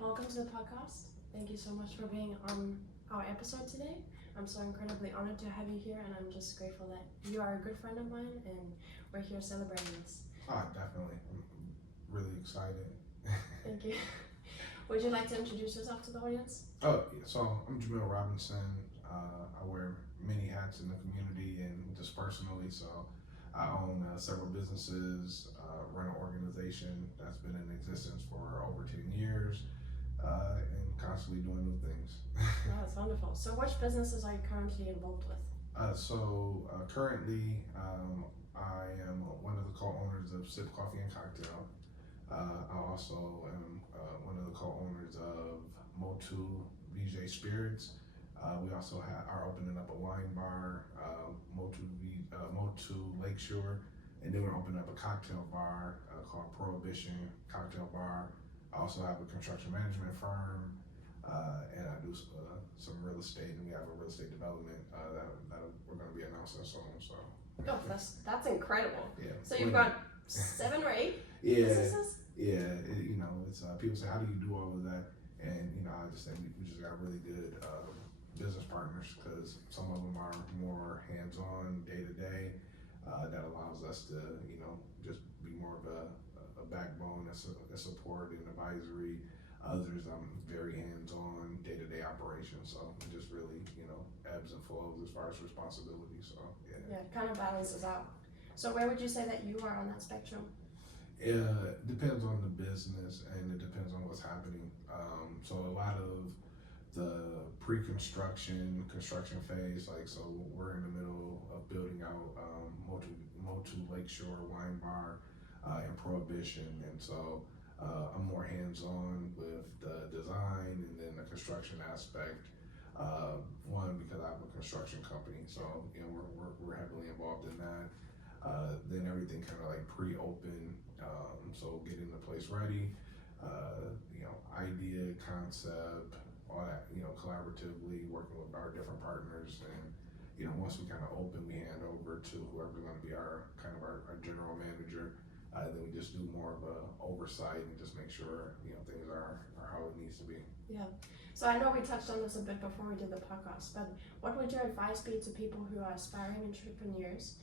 welcome to the podcast. Thank you so much for being on our episode today. I'm so incredibly honored to have you here, and I'm just grateful that you are a good friend of mine, and we're here celebrating this. Definitely. I'm really excited. Thank you. Would you like to introduce yourself to the audience? So I'm Jamiel Robinson. I wear many hats in the community and just personally. So I own several businesses, run an organization that's been in existence for over 10 years, and constantly doing new things. Oh, that's wonderful. So which businesses are you currently involved with? Currently, I am one of the co-owners of Sip Coffee and Cocktail. I also am one of the co-owners of Motu VJ Spirits. We also are opening up a wine bar, Motu Lakeshore, and then we're opening up a cocktail bar called Prohibition Cocktail Bar. I also have a construction management firm, and I do some real estate, and we have a real estate development that we're going to be announcing soon. So. Oh, that's incredible. Yeah. So you've got 7 or 8 Yeah. businesses? Yeah. It's people say, how do you do all of that? And I just think we just got really good business partners, because some of them are more hands-on, day-to-day. That allows us to just be more of a backbone and support and advisory. Others, I'm very hands-on, day-to-day operations. So it just really ebbs and flows as far as responsibility. So Yeah, it kind of balances out. So where would you say that you are on that spectrum? It depends on the business, and it depends on what's happening. So a lot of the pre-construction, construction phase, so we're in the middle of building out Motu Lakeshore Wine Bar and Prohibition, and so I'm more hands-on with the design and then the construction aspect. One, because I have a construction company, so we're heavily involved in that. Then everything kind of like pre-open, so getting the place ready, idea, concept, all that, collaboratively working with our different partners, and once we kind of open, we hand over to whoever's going to be our general manager. Then we just do more of a oversight and just make sure things are how it needs to be. Yeah. So I know we touched on this a bit before we did the podcast, but what would your advice be to people who are aspiring entrepreneurs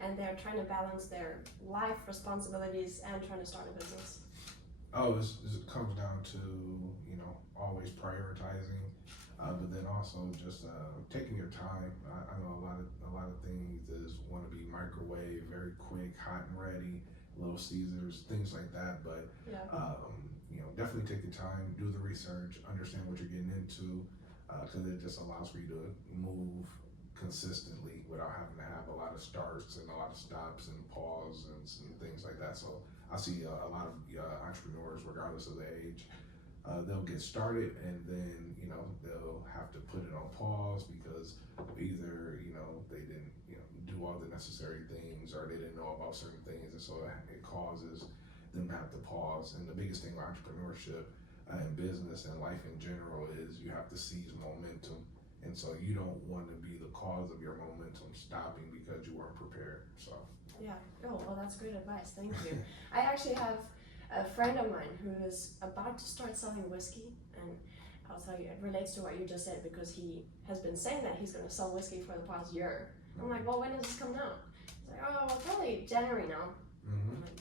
and they're trying to balance their life responsibilities and trying to start a business? It comes down to always prioritizing, but then also just taking your time. I know a lot of things is want to be microwave, very quick, hot and ready, Little Caesars, things like that. But Yeah. Definitely take your time, do the research, understand what you're getting into, because it just allows for you to move consistently without having to have a lot of starts and a lot of stops and pause and things like that. So I see a lot of entrepreneurs, regardless of the age, they'll get started and then they'll have to put it on pause because either they didn't do all the necessary things, or they didn't know about certain things, and so it causes them to have to pause. And the biggest thing with entrepreneurship and business and life in general is you have to seize momentum. And so you don't want to be the cause of your momentum stopping because you weren't prepared. So Yeah. Oh, well, that's great advice. Thank you. I actually have a friend of mine who is about to start selling whiskey, and I'll tell you, it relates to what you just said, because he has been saying that he's going to sell whiskey for the past year. I'm like, well, when does this come down? He's like, oh, well, probably January now. I'm like,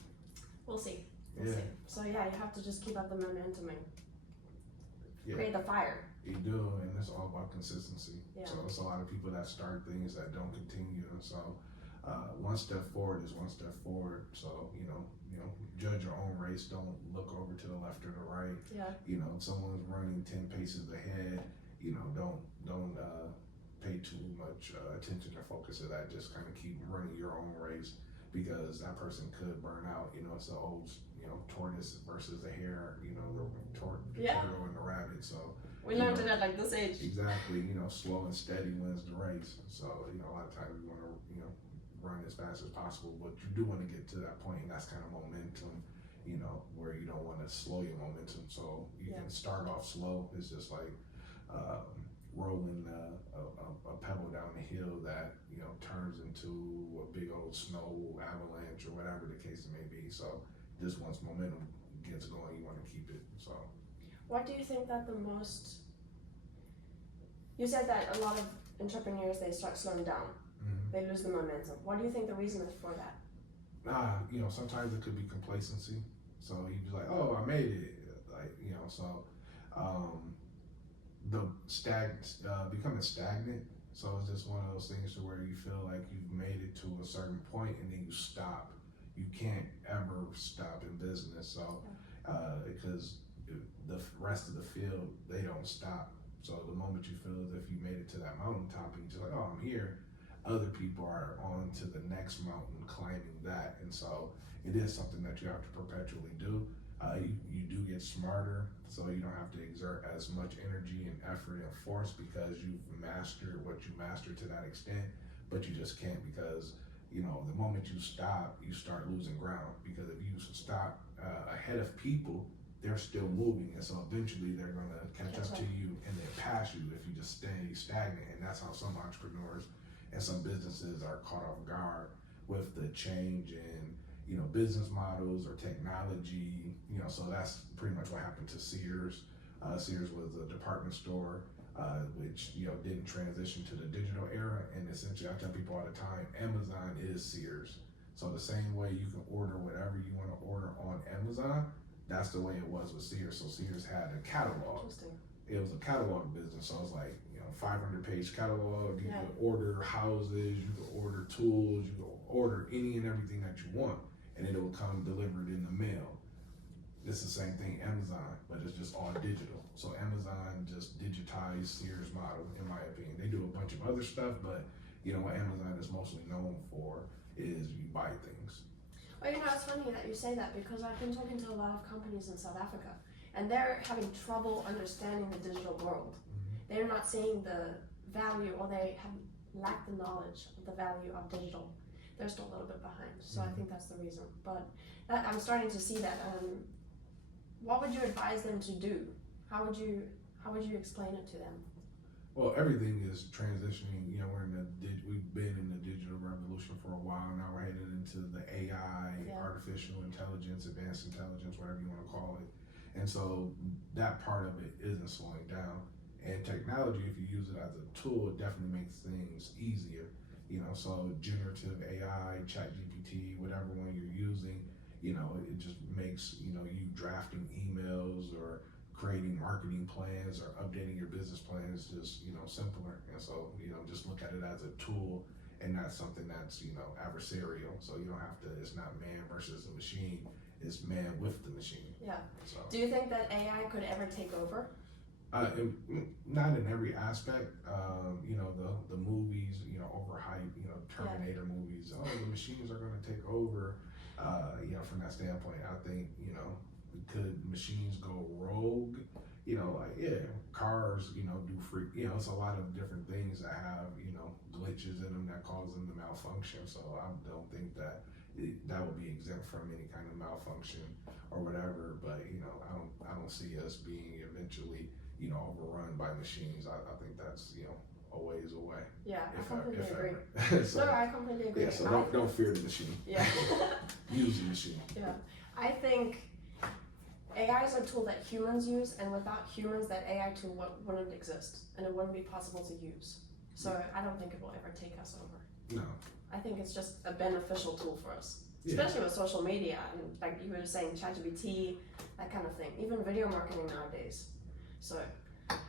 we'll see. We'll see. So yeah, you have to just keep up the momentum and create the fire. You do, and it's all about consistency. Yeah. So it's a lot of people that start things that don't continue, and so one step forward is one step forward. So judge your own race. Don't look over to the left or the right. Yeah. If someone's running 10 paces ahead, don't pay too much attention or focus to that. Just kind of keep running your own race, because that person could burn out. It's the old tortoise versus the hare. The turtle and the rabbit. So we learned it at like this age. Exactly. Slow and steady wins the race. So a lot of times we want to run as fast as possible, but you do want to get to that point, and that's kind of momentum. Where you don't want to slow your momentum. So you can start off slow. It's just like rolling a pebble down the hill that turns into a big old snow avalanche or whatever the case may be. So just once momentum gets going, you want to keep it. So What do you think that the most, you said that a lot of entrepreneurs, they start slowing down. Mm-hmm. They lose the momentum. What do you think the reason is for that? Sometimes it could be complacency. So you be like, oh, I made it. Um, becoming stagnant. So it's just one of those things to where you feel like you've made it to a certain point and then you stop. You can't ever stop in business. So, because the rest of the field, they don't stop. So the moment you feel as if you made it to that mountaintop and you're just like, oh, I'm here, other people are on to the next mountain climbing that. And so it is something that you have to perpetually do. You do get smarter, so you don't have to exert as much energy and effort and force because you've mastered what you mastered to that extent, but you just can't because, the moment you stop, you start losing ground because if you stop ahead of people, they're still moving, and so eventually they're going to catch up to you and then pass you if you just stay stagnant. And that's how some entrepreneurs and some businesses are caught off guard with the change in business models or technology. So that's pretty much what happened to Sears. Sears was a department store which didn't transition to the digital era, and essentially I tell people all the time, Amazon is Sears. So the same way you can order whatever you want to order on Amazon, that's the way it was with Sears. So Sears had a catalog. Interesting. It was a catalog business, so it was like 500-page catalog. You Yeah. could order houses, you could order tools, you could order any and everything that you want, and it will come delivered in the mail. It's the same thing, Amazon, but it's just all digital. So Amazon just digitized Sears model, in my opinion. They do a bunch of other stuff, but what Amazon is mostly known for is you buy things. Well, it's funny that you say that because I've been talking to a lot of companies in South Africa, and they're having trouble understanding the digital world. Mm-hmm. They're not seeing the value, or they have lacked the knowledge of the value of digital. They're still a little bit behind, so I think that's the reason. But I'm starting to see that. What would you advise them to do? How would you explain it to them? Well, everything is transitioning. We've been in the digital revolution for a while now. We're headed into the AI, artificial intelligence, advanced intelligence, whatever you want to call it. And so that part of it isn't slowing down. And technology, if you use it as a tool, it definitely makes things easier. So generative AI, ChatGPT, whatever one you're using, it just makes, you drafting emails or creating marketing plans or updating your business plans just, simpler. And so, just look at it as a tool and not something that's, adversarial. So you don't have to, it's not man versus the machine, it's man with the machine. Yeah. So. Do you think that AI could ever take over? Not in every aspect. The movies, overhyped, Terminator movies. Oh, the machines are going to take over. From that standpoint, I think, could machines go rogue? Cars, do free, it's a lot of different things that have, glitches in them that cause them to malfunction. So I don't think that that would be exempt from any kind of malfunction or whatever. But, I don't see us being eventually, overrun by machines. I think that's, a ways away. Yeah, I completely agree. So, no, I completely agree. Yeah, so don't fear the machine. Yeah. Use the machine. Yeah. I think AI is a tool that humans use, and without humans, that AI tool wouldn't exist, and it wouldn't be possible to use. So I don't think it will ever take us over. No. I think it's just a beneficial tool for us, Yeah. especially with social media and, like you were saying, ChatGPT, that kind of thing. Even video marketing nowadays. So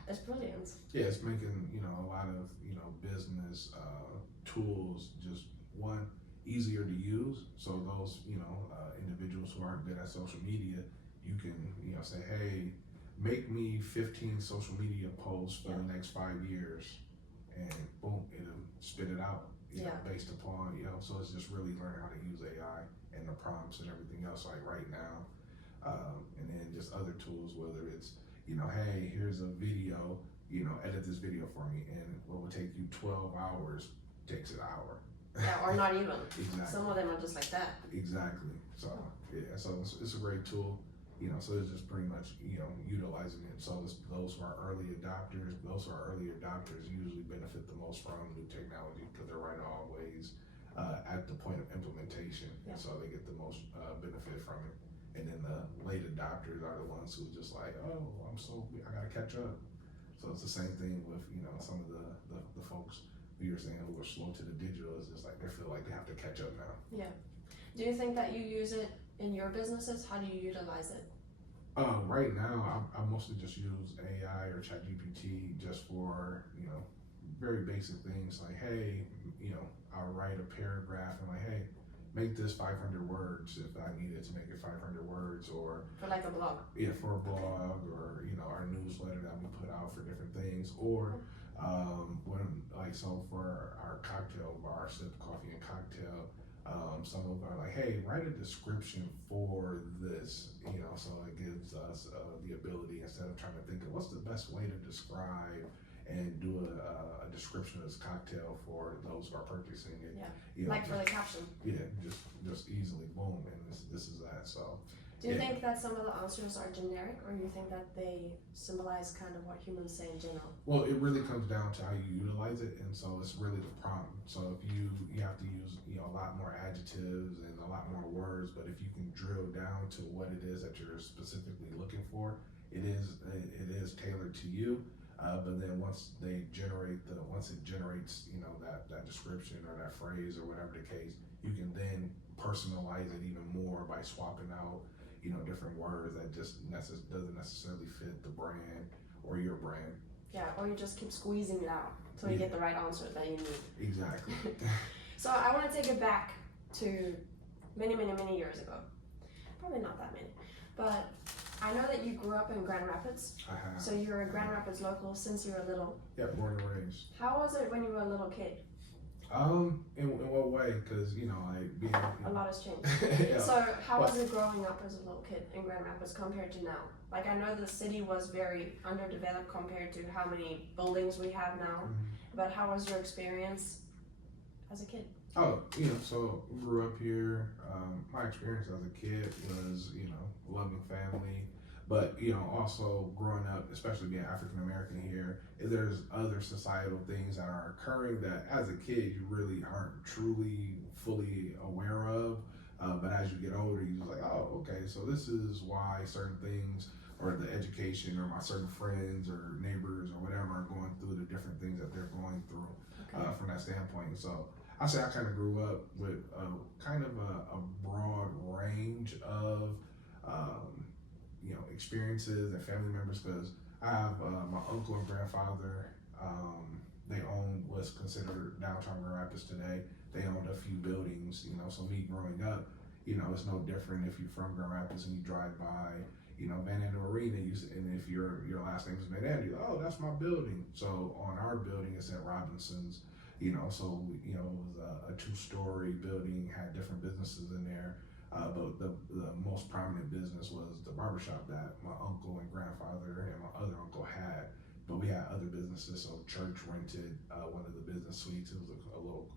it's brilliant. Yeah, it's making a lot of business tools just easier to use. So those individuals who aren't good at social media, you can say, hey, make me 15 social media posts for the next 5 years, and boom, it'll spit it out. Based upon so it's just really learning how to use AI and the prompts and everything else like right now, and then just other tools, whether it's hey, here's a video, edit this video for me, and what would take you 12 hours takes an hour. Yeah, or not even. Exactly. Some of them are just like that. Exactly. So so it's a great tool. So it's just pretty much utilizing it. So those who are early adopters usually benefit the most from new technology because they're right always at the point of implementation, and so they get the most benefit from it. and then the late adopters are the ones who just like, oh, I gotta catch up. So it's the same thing with, you know, some of the folks who you're saying who are slow to the digital. It's just like they feel like they have to catch up now. Yeah. Do you think that you use it in your businesses? How do you utilize it? Right now, I mostly just use AI or ChatGPT just for, you know, very basic things like, hey, you know, I'll write a paragraph and like, hey, make this 500 words if I needed to make it 500 words, or For like a blog? yeah, for a blog, or you know, our newsletter that we put out for different things, or when like, so for our cocktail bar, Sip Coffee and Cocktail, some of them are like, hey, write a description for this, you know, so it gives us the ability, instead of trying to think of what's the best way to describe and do a description of this cocktail for those who are purchasing it. Yeah. You know, Like for the caption. yeah, just easily, boom, and this is that. So Do you yeah. think that some of the answers are generic, or you think that they symbolize kind of what humans say in general? Well, it really comes down to how you utilize it, and so it's really the prompt. So if you have to use, you know, a lot more adjectives and a lot more words, but if you can drill down to what it is that you're specifically looking for, it is tailored to you. But then once it generates, you know, that description or that phrase or whatever the case, you can then personalize it even more by swapping out, you know, different words that just doesn't necessarily fit the brand or your brand. Yeah, or you just keep squeezing it out until you get the right answer that you need. Exactly. So I want to take it back to many, many, many years ago. Probably not that many, but I know that you grew up in Grand Rapids. I have. So you're a Grand Rapids local since you were little. Yeah, born and raised. How was it when you were a little kid? In what way? Because, you know, like being, A lot has changed. yeah. So how was it growing up as a little kid in Grand Rapids compared to now? Like, I know the city was very underdeveloped compared to how many buildings we have now, but how was your experience as a kid? Oh, you know, so grew up here. My experience as a kid was, you know, loving family, but, you know, also growing up, especially being African American here, there's other societal things that are occurring that as a kid you really aren't truly fully aware of. But as you get older, you're just like, oh, okay, so this is why certain things, or the education, or my certain friends or neighbors or whatever are going through the different things that they're going through from that standpoint. So I say I kind of grew up with kind of a broad range of you know, experiences and family members, because I have my uncle and grandfather. They owned what's considered downtown Grand Rapids today. They owned a few buildings, you know. So me growing up, you know, it's no different if you're from Grand Rapids and you drive by, you know, Van Andel Arena, and if your last name is Van Andel, oh, that's my building. So on our building, it's at Robinson's. You know, so, you know, it was a 2-story building, had different businesses in there. But the most prominent business was the barbershop that my uncle and grandfather and my other uncle had. But we had other businesses. So church rented one of the business suites. It was a little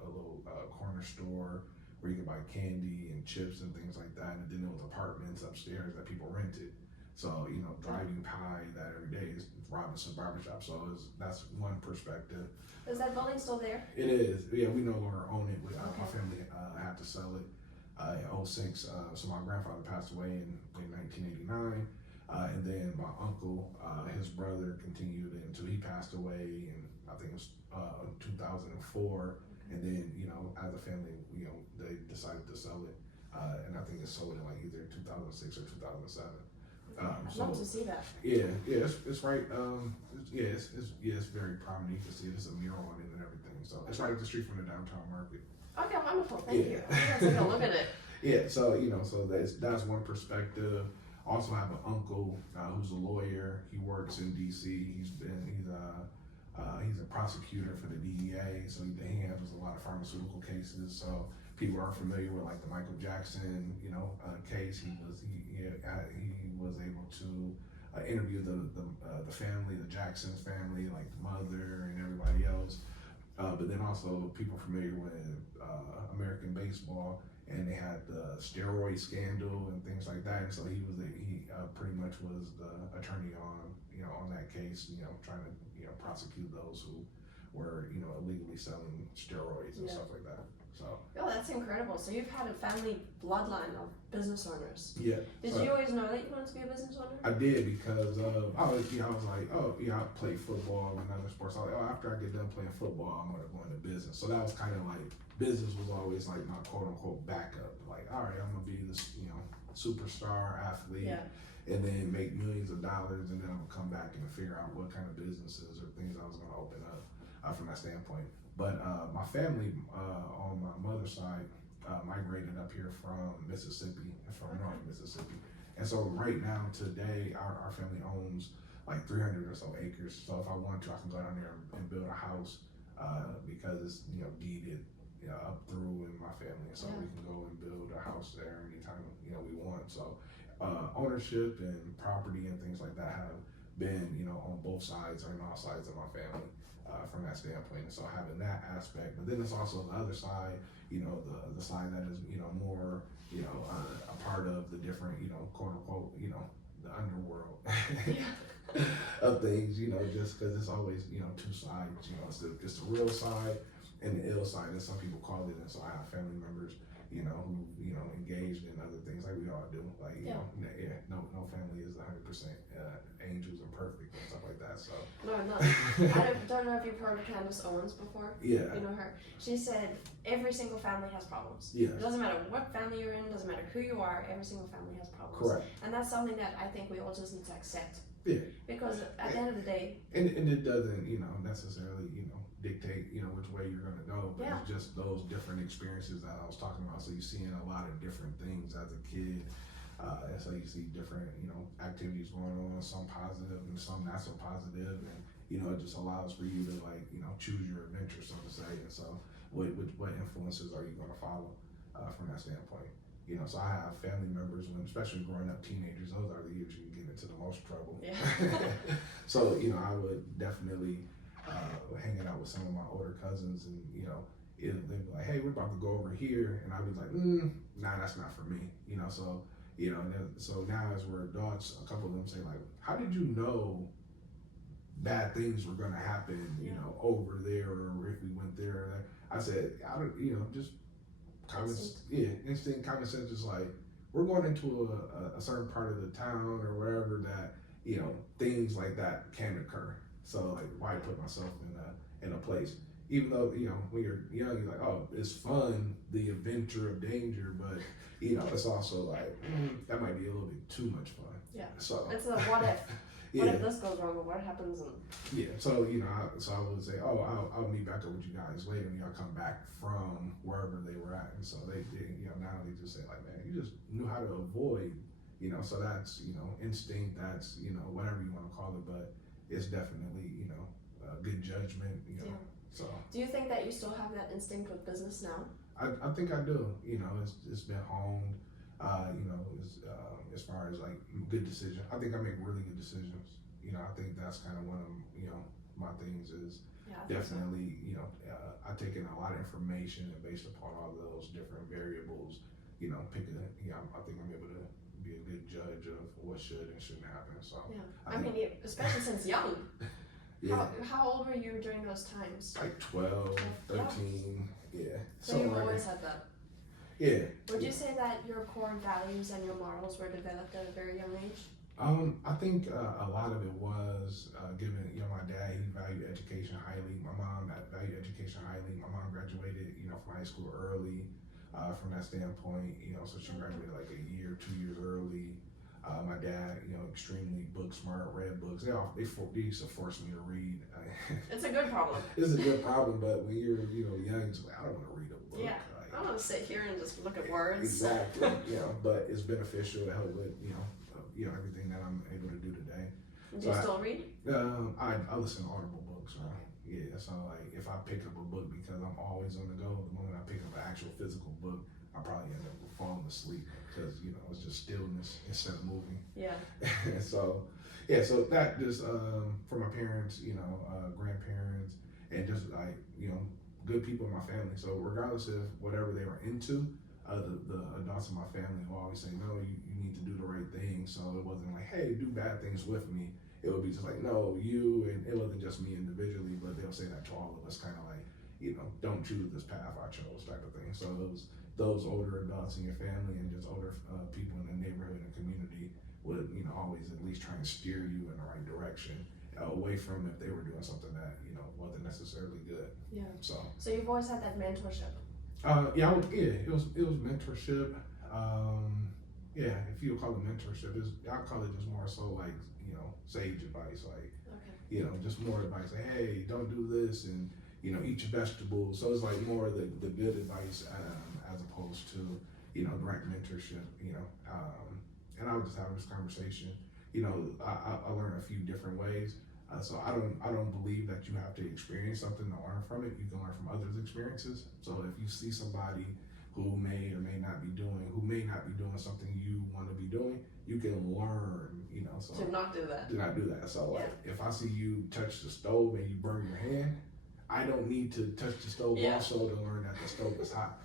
corner store where you could buy candy and chips and things like that. And then there was apartments upstairs that people rented. So, you know, driving by that every day is Robinson Barbershop. So that's one perspective. Is that building still there? It is. Yeah, we no longer own it. My Okay. family had to sell it in '06. So my grandfather passed away in 1989. And then my uncle, his brother, continued until he passed away in, I think it was 2004. And then, you know, as a family, you know, they decided to sell it. And I think it sold in like either 2006 or 2007. I'd love to see that. Yeah, it's right. It's very prominent. You can see there's a mural on it and everything. So it's right up the street from the downtown market. Okay, wonderful. Thank you. Yeah. I'm gonna take a look at it. Yeah, so, you know, so that's one perspective. Also have an uncle who's a lawyer. He works in DC. He's a prosecutor for the DEA, so he handles a lot of pharmaceutical cases. So people are familiar with like the Michael Jackson, you know, case. He was able to interview the family, the Jackson's family, like the mother and everybody else. But then also people familiar with American baseball, and they had the steroid scandal and things like that. And so he pretty much was the attorney on that case, you know, trying to prosecute those who were illegally selling steroids and stuff like that. So. Oh, that's incredible. So you've had a family bloodline of business owners. Yeah. Did you always know that you wanted to be a business owner? I did because I was like, oh, yeah, I play football and other sports. I was like, oh, after I get done playing football, I'm gonna go into business. So that was kind of like business was always like my quote unquote backup. Like, all right, I'm gonna be this, superstar athlete. Yeah. And then make millions of dollars, and then I'm gonna come back and figure out what kind of businesses or things I was gonna open up from that standpoint. But my family on my mother's side migrated up here from Mississippi, from North Mississippi. And so right now, today, our family owns like 300 or so acres. So if I want to, I can go down there and build a house because it's deeded up through in my family. And so we can go and build a house there anytime we want. So ownership and property and things like that have been on both sides or on all sides of my family. From that standpoint, and so having that aspect, but then it's also the other side, the side that is more a part of the different quote unquote the underworld of things, just because it's always two sides, it's the real side and the ill side, as some people call it. And so I have family members who engaged in other things like we all do, like no family is 100% angels and perfect and stuff like that. So no, I don't know if you've heard of Candace Owens before. Yeah. You know her. She said every single family has problems. Yeah. It doesn't matter what family you're in, doesn't matter who you are, every single family has problems. Correct. And that's something that I think we all just need to accept. Yeah. Because at the end of the day, and it doesn't necessarily dictate which way you're going to go, but it's just those different experiences that I was talking about. So you're seeing a lot of different things as a kid, and so you see different activities going on, some positive and some not so positive, and it just allows for you to choose your adventure, so to say. And so what influences are you going to follow from that standpoint? So I have family members, especially growing up teenagers, those are the years you get into the most trouble. Yeah. So I would definitely hanging out with some of my older cousins, and they'd be like, hey, we're about to go over here, and I'd be like, nah, that's not for me. So so now as we're adults, a couple of them say like, how did you know bad things were going to happen over there, or if we went there or there? I said, I don't, just instinct, common sense is like, we're going into a certain part of the town or wherever that things like that can occur. So like, why put myself in a place? Even though when you're young, you're like, oh, it's fun, the adventure of danger, but it's also like that might be a little bit too much fun. Yeah. So it's a what if. What if this goes wrong, or what happens? So I would say, oh, I'll meet back up with you guys later when y'all come back from wherever they were at. And so they now they just say like, man, you just knew how to avoid, so that's instinct, that's whatever you want to call it, but it's definitely good judgment, So do you think that you still have that instinct with business now? I think I do. It's been honed. As far as like good decisions, I think I make really good decisions. I think that's kind of one of my things is definitely I take in a lot of information, and based upon all those different variables, I think I'm able to be a good judge of what should and shouldn't happen. So I mean, especially since young. Yeah. How old were you during those times? Like 12, 13, yeah. So you've always had that? Yeah. Would you say that your core values and your morals were developed at a very young age? I think a lot of it was given, my dad, he valued education highly. My mom valued education highly. My mom graduated, from high school early from that standpoint, so she graduated like a year, 2 years early. My dad, extremely book smart, read books. They used to force me to read. It's a good problem. It's a good problem, but when you're, young, it's like, I don't want to read a book. Yeah, I don't want to sit here and just look at words. Exactly, but it's beneficial to help with, everything that I'm able to do today. Do you still read? I listen to Audible books, right? Yeah, so like if I pick up a book, because I'm always on the go, the moment I pick up an actual physical book, I probably end up falling asleep because it's just stillness instead of moving. Yeah. So that just from my parents, grandparents, and just like good people in my family. So regardless of whatever they were into, the adults in my family will always say, no, you need to do the right thing. So it wasn't like, hey, do bad things with me. It would be just like, no, you, and it wasn't just me individually, but they'll say that to all of us, kind of like, don't choose this path I chose type of thing. So those older adults in your family and just older people in the neighborhood and community would, always at least try and steer you in the right direction, away from if they were doing something that, wasn't necessarily good. Yeah. So you've always had that mentorship. It was mentorship. If you call it mentorship, I call it just more so like, sage advice, like, Okay. just more advice, like, hey, don't do this, and, eat your vegetables. So it's like more the good advice, as opposed to, direct mentorship, and I was just having this conversation. I learned a few different ways. So I don't believe that you have to experience something to learn from it. You can learn from others' experiences. So if you see somebody who may or may not be doing something you want to be doing, you can learn, so to not do that. Do not do that. So like, if I see you touch the stove and you burn your hand, I don't need to touch the stove also to learn that the stove is hot.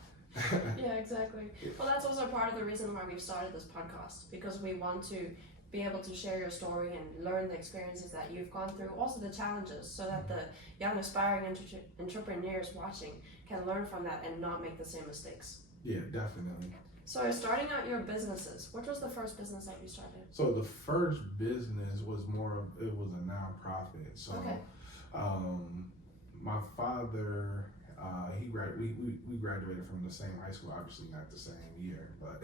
Yeah, exactly. Well, that's also part of the reason why we've started this podcast, because we want to be able to share your story and learn the experiences that you've gone through, also the challenges, so that the young aspiring entrepreneurs watching can learn from that and not make the same mistakes. Yeah, definitely. So starting out your businesses, what was the first business that you started? So the first business was it was a nonprofit. So my father, we graduated from the same high school, obviously not the same year, but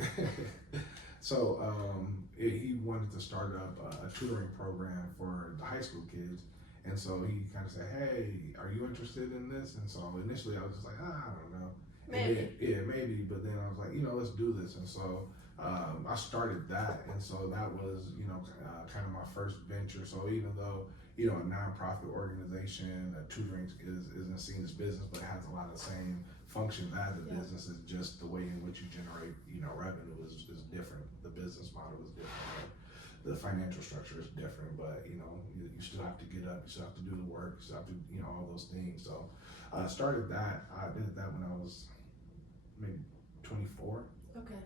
so he wanted to start up a tutoring program for the high school kids. And so he kind of said, hey, are you interested in this? And so initially I was just like, I don't know. Maybe. Maybe. But then I was like, let's do this. And so I started that. And so that was, kind of my first venture. So even though, a nonprofit organization, tutoring isn't seen as business, but it has a lot of the same functions as a business. Is just the way in which you generate, revenue is different. The business model is different. The financial structure is different, but you still have to get up, you still have to do the work, you still have to, all those things. So I started that. I did that when I was maybe 24. Okay.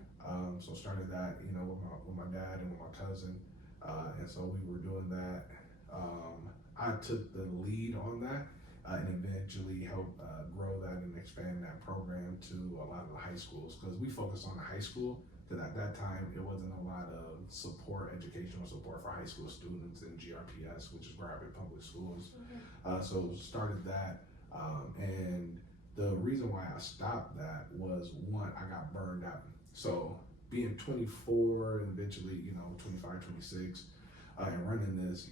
So started that, with my dad and with my cousin, and so we were doing that. I took the lead on that, and eventually helped grow that and expand that program to a lot of the high schools, because we focused on the high school. Because at that time, it wasn't a lot of educational support for high school students in GRPS, which is private public schools. Okay. So started that, and the reason why I stopped that was, one, I got burned out. So being 24 and eventually, 25, 26, and running this,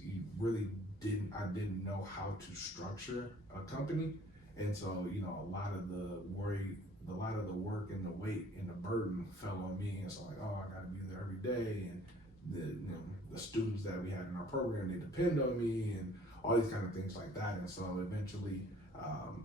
I didn't know how to structure a company. And so, a lot of the work and the weight and the burden fell on me. And so I got to be there every day. And the students that we had in our program, they depend on me and all these kind of things like that. And so eventually,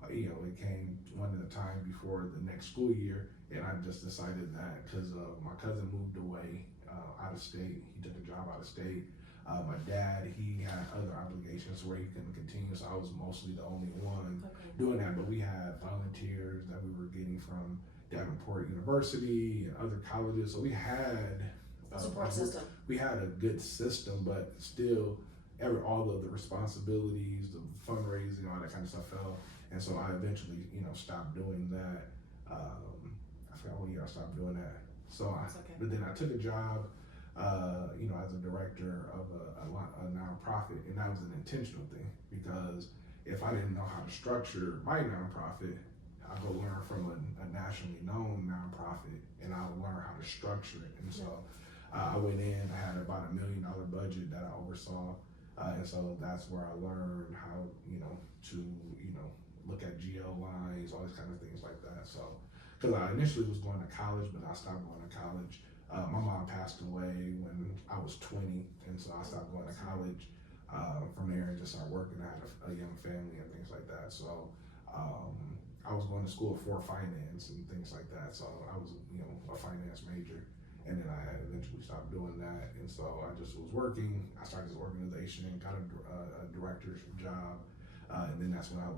it came one at a time before the next school year. And I just decided that because my cousin moved away out of state. He took a job out of state. My dad, he had other obligations where he couldn't continue, so I was mostly the only one doing that. But we had volunteers that we were getting from Davenport University and other colleges, so we had a support system. We had a good system, but still, all of the responsibilities, the fundraising, all that kind of stuff fell. And so I eventually, stopped doing that. I forgot what year I stopped doing that. So but then I took a job, as a director of a nonprofit, and that was an intentional thing, because if I didn't know how to structure my nonprofit, I go learn from a nationally known nonprofit, and I'll learn how to structure it. And so I went in, I had about $1 million budget that I oversaw, and so that's where I learned how, to, look at GL lines, all these kind of things like that. So, because I initially was going to college, but I stopped going to college. My mom passed away when I was 20, and so I stopped going to college from there and just started working. I had a young family and things like that. So I was going to school for finance and things like that. So I was, a finance major, and then I eventually stopped doing that. And so I just was working. I started this organization, got a director's job, and then that's when I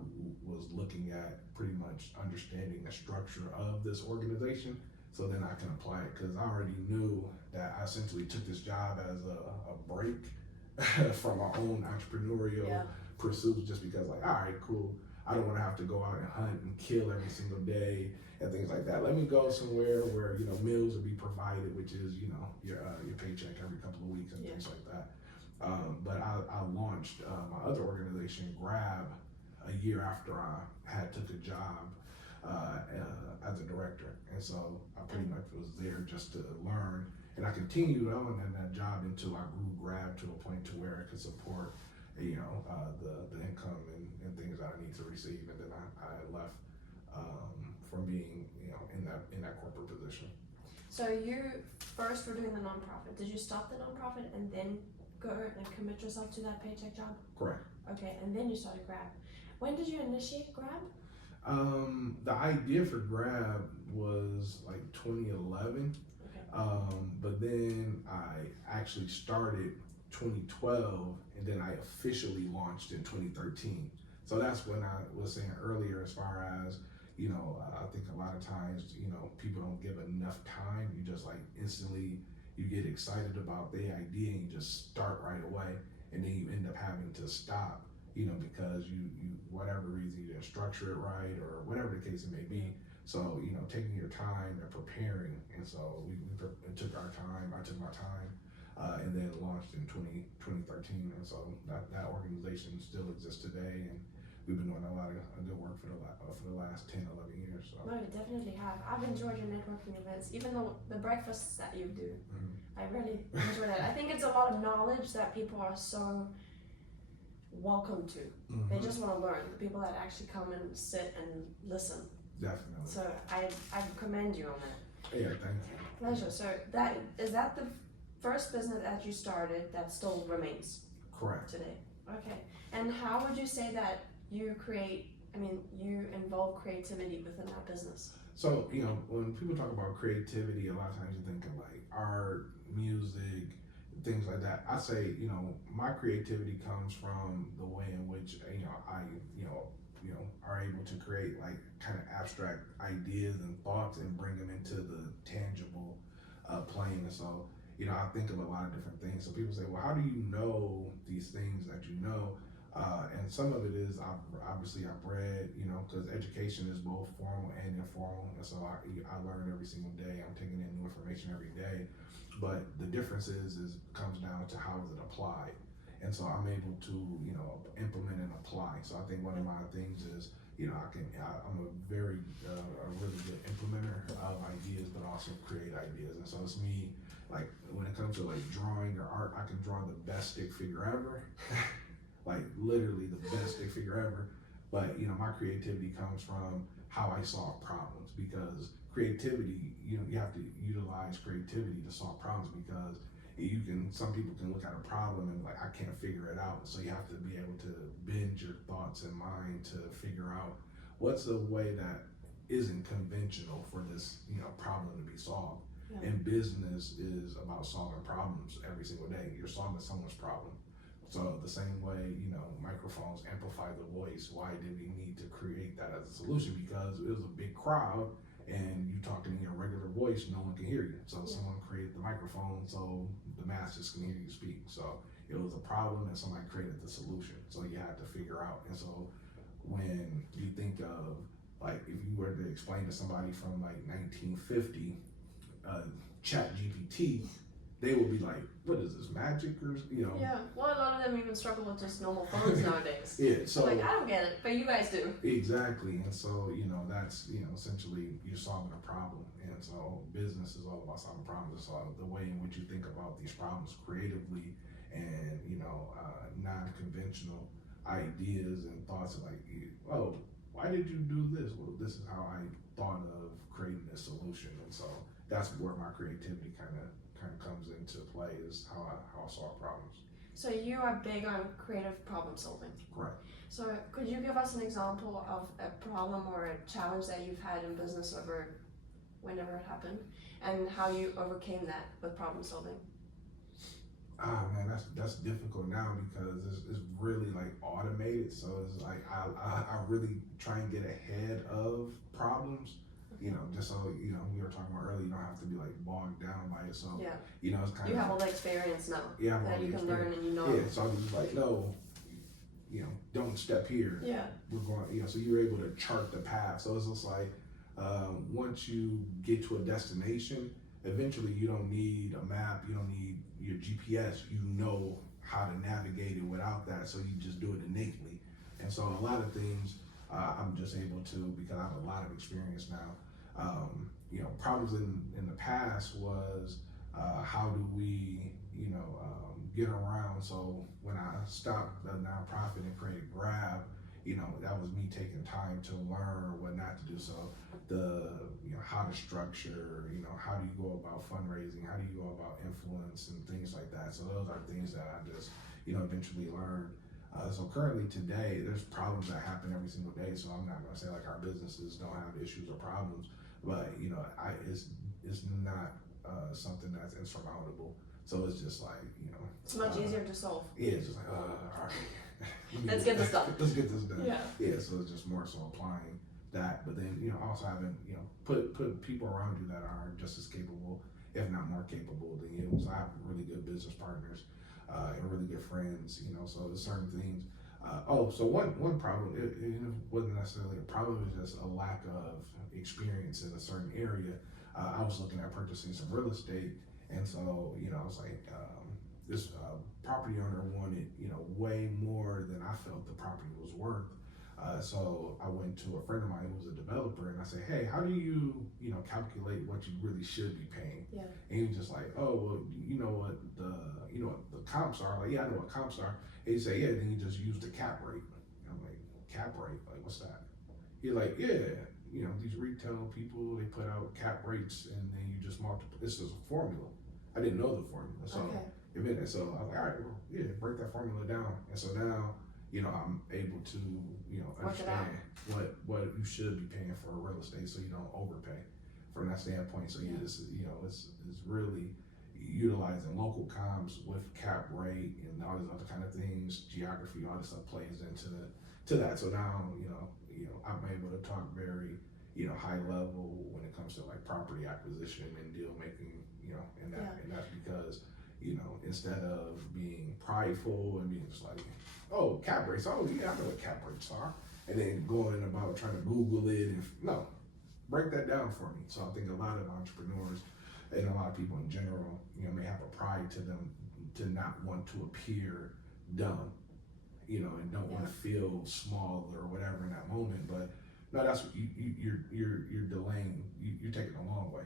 was looking at pretty much understanding the structure of this organization. So then I can apply it, because I already knew that I essentially took this job as a break from my own entrepreneurial pursuits, just because, like, all right, cool. I don't want to have to go out and hunt and kill every single day and things like that. Let me go somewhere where, you know, meals will be provided, which is, you know, your paycheck every couple of weeks and things like that. But I launched my other organization, Grab, a year after I had took a job as a director. And so I pretty much was there just to learn. And I continued on in that job until I grew Grab to a point to where it could support, you know, the income and things that I need to receive. And then I left from being, you know, in that corporate position. So you first were doing the nonprofit. Did you stop the nonprofit and then go and commit yourself to that paycheck job? Correct. Okay, and then you started Grab. When did you initiate Grab? The idea for Grab was like 2011. Okay. But then I actually started 2012, and then I officially launched in 2013. So that's when I was saying earlier, as far as, you know, I think a lot of times, you know, people don't give enough time. You just like instantly, you get excited about the idea and you just start right away, and then you end up having to stop, you know, because you whatever reason you didn't structure it right or whatever the case it may be. So, you know, taking your time and preparing, and so we took our time. I took my time, and then launched in 2013, and so that organization still exists today, and we've been doing a lot of good work for the last 10, 11 years. So. No, you definitely have. I've enjoyed your networking events, even though the breakfasts that you do. I really enjoy that. I think it's a lot of knowledge that people are so welcome to. They just want to learn. The people that actually come and sit and listen. Definitely. So I commend you on that. Yeah, thank you. Pleasure. So is that the first business that you started that still remains? Correct. Today. Okay. And how would you say that you involve creativity within that business? So, you know, when people talk about creativity, a lot of times you think of like art, music, things like that. I say, you know, my creativity comes from the way in which, you know, I are able to create like kind of abstract ideas and thoughts and bring them into the tangible plane. And so, you know, I think of a lot of different things. So people say, well, how do you know these things that you know? And some of it is I've read, you know, because education is both formal and informal. And so I learn every single day. I'm taking in new information every day. But the difference comes down to how is it applied. And so I'm able to, you know, implement and apply. So I think one of my things is, you know, I'm a really good implementer of ideas, but also create ideas. And so it's me, like when it comes to like drawing or art, I can draw the best stick figure ever, like literally the best stick figure ever. But, you know, my creativity comes from how I solve problems, because creativity, you know, you have to utilize creativity to solve problems, because some people can look at a problem and like, I can't figure it out. So you have to be able to bend your thoughts and mind to figure out what's a way that isn't conventional for this, you know, problem to be solved. Yeah. And business is about solving problems every single day. You're solving someone's problem. So the same way, you know, microphones amplify the voice. Why did we need to create that as a solution? Because it was a big crowd, and you talking in your regular voice, no one can hear you. So someone created the microphone so the masses can hear you speak. So it was a problem and somebody created the solution. So you had to figure out. And so when you think of, like, if you were to explain to somebody from like 1950, Chat GPT, they will be like, what is this, magic, or, you know? Yeah, well, a lot of them even struggle with just normal phones nowadays. Yeah, so. Like, I don't get it, but you guys do. Exactly, and so, you know, that's, you know, essentially you're solving a problem. And so business is all about solving problems. So the way in which you think about these problems creatively and, you know, non-conventional ideas and thoughts of like, oh, why did you do this? Well, this is how I thought of creating this solution. And so that's where my creativity kind of comes into play, is how I solve problems. So you are big on creative problem solving. Correct. So could you give us an example of a problem or a challenge that you've had in business over whenever it happened, and how you overcame that with problem solving? Man, that's difficult now, because it's really like automated. So it's like I really try and get ahead of problems. You know, just so, you know, we were talking about earlier, you don't have to be like bogged down by it. So, yeah. You know, it's kind of. You have like, all the experience now. Yeah, that you can learn and you know. Yeah, so I'm just like, no, you know, don't step here. Yeah. We're going, you know, so you're able to chart the path. So it's just like, once you get to a destination, eventually you don't need a map, you don't need your GPS, you know how to navigate it without that, so you just do it innately. And so a lot of things, I'm just able to, because I have a lot of experience now. You know, problems in the past was, how do we, you know, get around. So when I stopped the nonprofit and created Grab, you know, that was me taking time to learn what not to do. So you know, how to structure, you know, how do you go about fundraising, how do you go about influence and things like that. So those are things that I just, you know, eventually learned. So currently today, there's problems that happen every single day. So I'm not gonna say like our businesses don't have issues or problems, but you know, it's not something that's insurmountable. So it's just like, you know, it's much easier to solve. Yeah, it's just like, all right. Let's get this done. Let's get this done. Yeah. Yeah, so it's just more so applying that, but then, you know, also having, you know, put people around you that are just as capable, if not more capable than you. So I have really good business partners, and really good friends, you know, so there's certain things. So one problem, it wasn't necessarily a problem, it was just a lack of experience in a certain area. I was looking at purchasing some real estate, and so, you know, I was like, this property owner wanted, you know, way more than I felt the property was worth. So I went to a friend of mine who was a developer, and I said, hey, how do you, you know, calculate what you really should be paying? Yeah. And he was just like, oh, well, you know what the comps are? Like, yeah, I know what comps are. And he said, yeah, then you just use the cap rate. And I'm like, cap rate? Like, what's that? He's like, yeah, you know, these retail people, they put out cap rates, and then you just multiply. This is a formula. I didn't know the formula. So, so I was like, all right, well, yeah, break that formula down. And so now, you know, I'm able to, you know, understand what you should be paying for real estate, so you don't overpay from that standpoint. So you just, you know, it's really utilizing local comps with cap rate and all these other kind of things, geography, all this stuff plays into that. So now, you know, I'm able to talk very, you know, high level when it comes to like property acquisition and deal making, you know, and that's because, you know, instead of being prideful and being just like, oh, cap rates, oh yeah, I know what cap rates are, and then going about trying to Google it, and no, break that down for me. So I think a lot of entrepreneurs and a lot of people in general, you know, may have a pride to them to not want to appear dumb, you know, and don't want to feel small or whatever in that moment. But no, that's what you're delaying. You're taking a long way.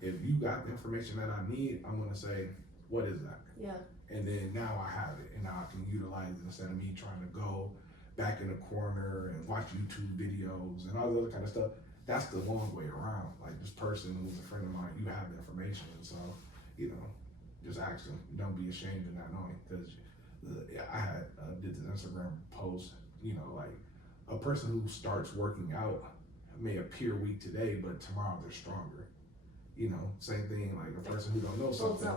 If you got the information that I need, I'm gonna say, what is that? Yeah. And then now I have it, and now I can utilize it instead of me trying to go back in the corner and watch YouTube videos and all the other kind of stuff. That's the long way around. Like this person who's a friend of mine, you have the information, and so, you know, just ask them. Don't be ashamed of not knowing, because I had did this Instagram post, you know, like a person who starts working out may appear weak today, but tomorrow they're stronger. You know, same thing, like a person who don't know something.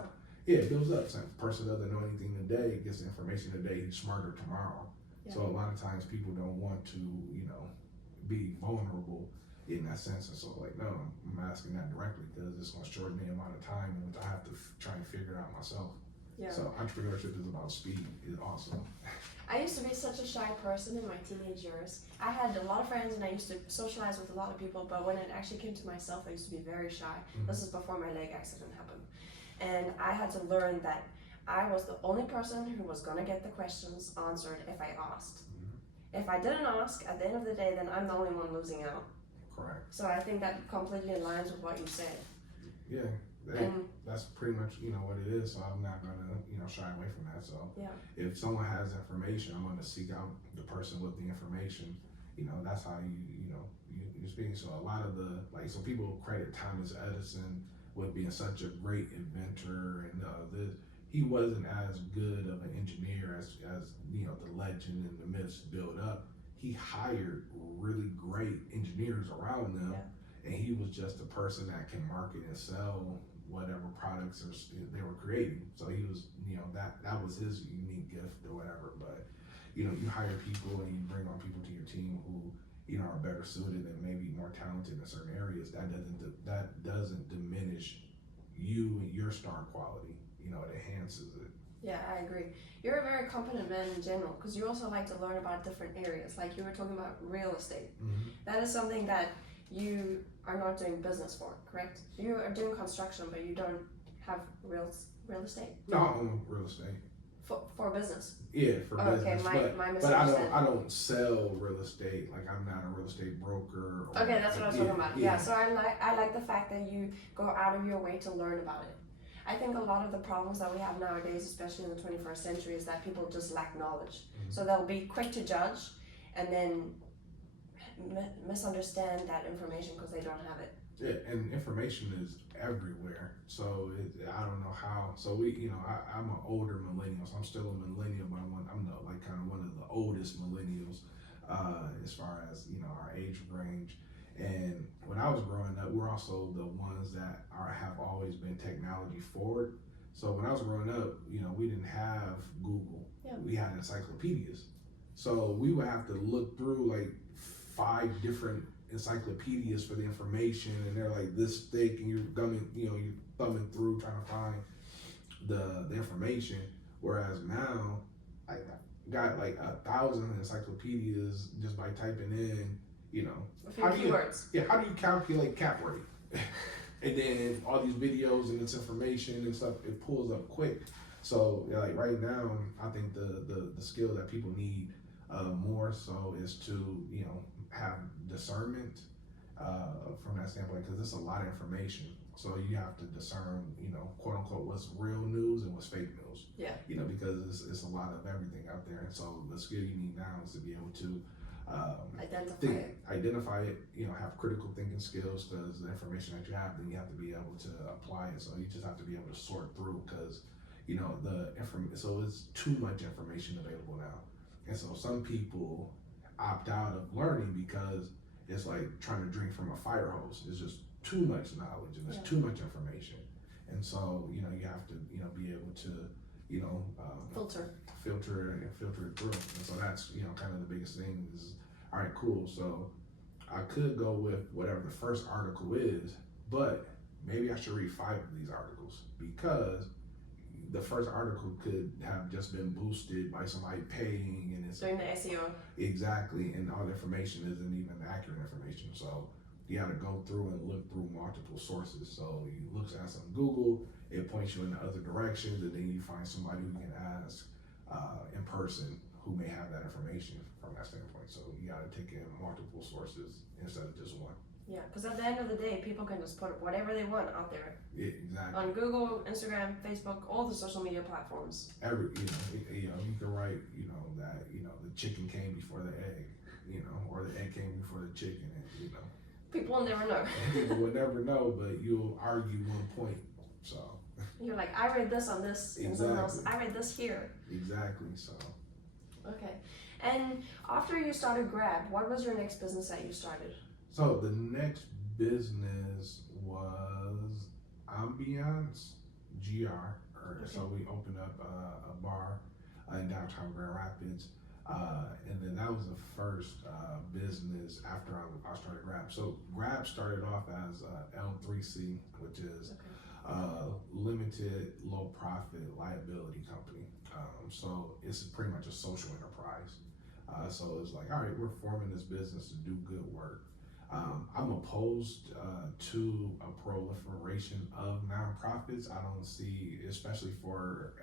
Yeah, it builds up. Some person doesn't know anything today, gets the information today, he's smarter tomorrow. Yeah. So a lot of times people don't want to, you know, be vulnerable in that sense. And so like, no, I'm asking that directly because it's going to shorten the amount of time in which I have to try and figure it out myself. Yeah. So entrepreneurship is about speed. It's awesome. I used to be such a shy person in my teenage years. I had a lot of friends and I used to socialize with a lot of people, but when it actually came to myself, I used to be very shy. Mm-hmm. This is before my leg accident happened. And I had to learn that I was the only person who was going to get the questions answered if I asked. Mm-hmm. If I didn't ask, at the end of the day, then I'm the only one losing out. Correct. So I think that completely aligns with what you said. Yeah. That's pretty much, you know, what it is. So I'm not gonna, you know, shy away from that. So if someone has information, I'm gonna seek out the person with the information. You know, that's how you're speaking. So a lot of so people credit Thomas Edison with being such a great inventor, and he wasn't as good of an engineer as you know, the legend and the myths build up. He hired really great engineers around them. And he was just a person that can market and sell whatever products they were creating. So he was, you know, that was his unique gift or whatever. But, you know, you hire people and you bring on people to your team who, you know, are better suited and maybe more talented in certain areas. That doesn't diminish you and your star quality. You know, it enhances it. Yeah, I agree. You're a very competent man in general because you also like to learn about different areas. Like you were talking about real estate. Mm-hmm. That is something that you are not doing business for, correct? You are doing construction, but you don't have real estate No, I own real estate. for business. Yeah, for business. Okay, my but I misunderstanding. don't sell real estate. Like I'm not a real estate broker. Or, Okay, that's what I was talking about. Yeah, so I like the fact that you go out of your way to learn about it. I think a lot of the problems that we have nowadays, especially in the 21st century, is that people just lack knowledge. Mm-hmm. So they'll be quick to judge and then misunderstand that information because they don't have it. Yeah, and information is everywhere. So I don't know how. So I'm an older millennial. So I'm still a millennial, but I'm like kind of one of the oldest millennials as far as our age range. And when I was growing up, we're also the ones that have always been technology forward. So when I was growing up, we didn't have Google. Yeah. We had encyclopedias. So we would have to look through like 5 different encyclopedias for the information, and they're like this thick, and you're thumbing through trying to find the information. Whereas now, I got like 1,000 encyclopedias just by typing in, A few keywords. how do you calculate cap rate? And then all these videos and this information and stuff, it pulls up quick. So like right now, I think the skill that people need more so is to have discernment from that standpoint, because it's a lot of information. So you have to discern, quote unquote, what's real news and what's fake news. Yeah. Because it's a lot of everything out there. And so the skill you need now is to be able to identify it, have critical thinking skills, because the information that you have, then you have to be able to apply it. So you just have to be able to sort through, because so it's too much information available now. And so some people opt out of learning because it's like trying to drink from a fire hose. It's just too much knowledge and there's too much information. And so, you have to, be able to, filter it through. And so that's, kind of the biggest thing is, all right, cool. So I could go with whatever the first article is, but maybe I should read 5 of these articles, because the first article could have just been boosted by somebody paying, and it's doing the SEO. Exactly, and all the information isn't even accurate information. So you got to go through and look through multiple sources. So you look at some Google, it points you in the other directions, and then you find somebody who can ask in person who may have that information from that standpoint. So you got to take in multiple sources instead of just one. Yeah, because at the end of the day, people can just put whatever they want out there. Yeah, exactly. On Google, Instagram, Facebook, all the social media platforms. You can write, that, the chicken came before the egg, or the egg came before the chicken, and, People will never know. People will never know, but you'll argue one point, so. You're like, I read this on this, and someone else, I read this here. Exactly, so. Okay, and after you started Grab, what was your next business that you started? So the next business was Ambiance GR. So we opened up a bar in downtown Grand Rapids, and then that was the first business after I started Grab. So Grab started off as L3C, which is limited low profit liability company. So it's pretty much a social enterprise. So it's like, all right, we're forming this business to do good work. I'm opposed to a proliferation of nonprofits. I don't see, especially for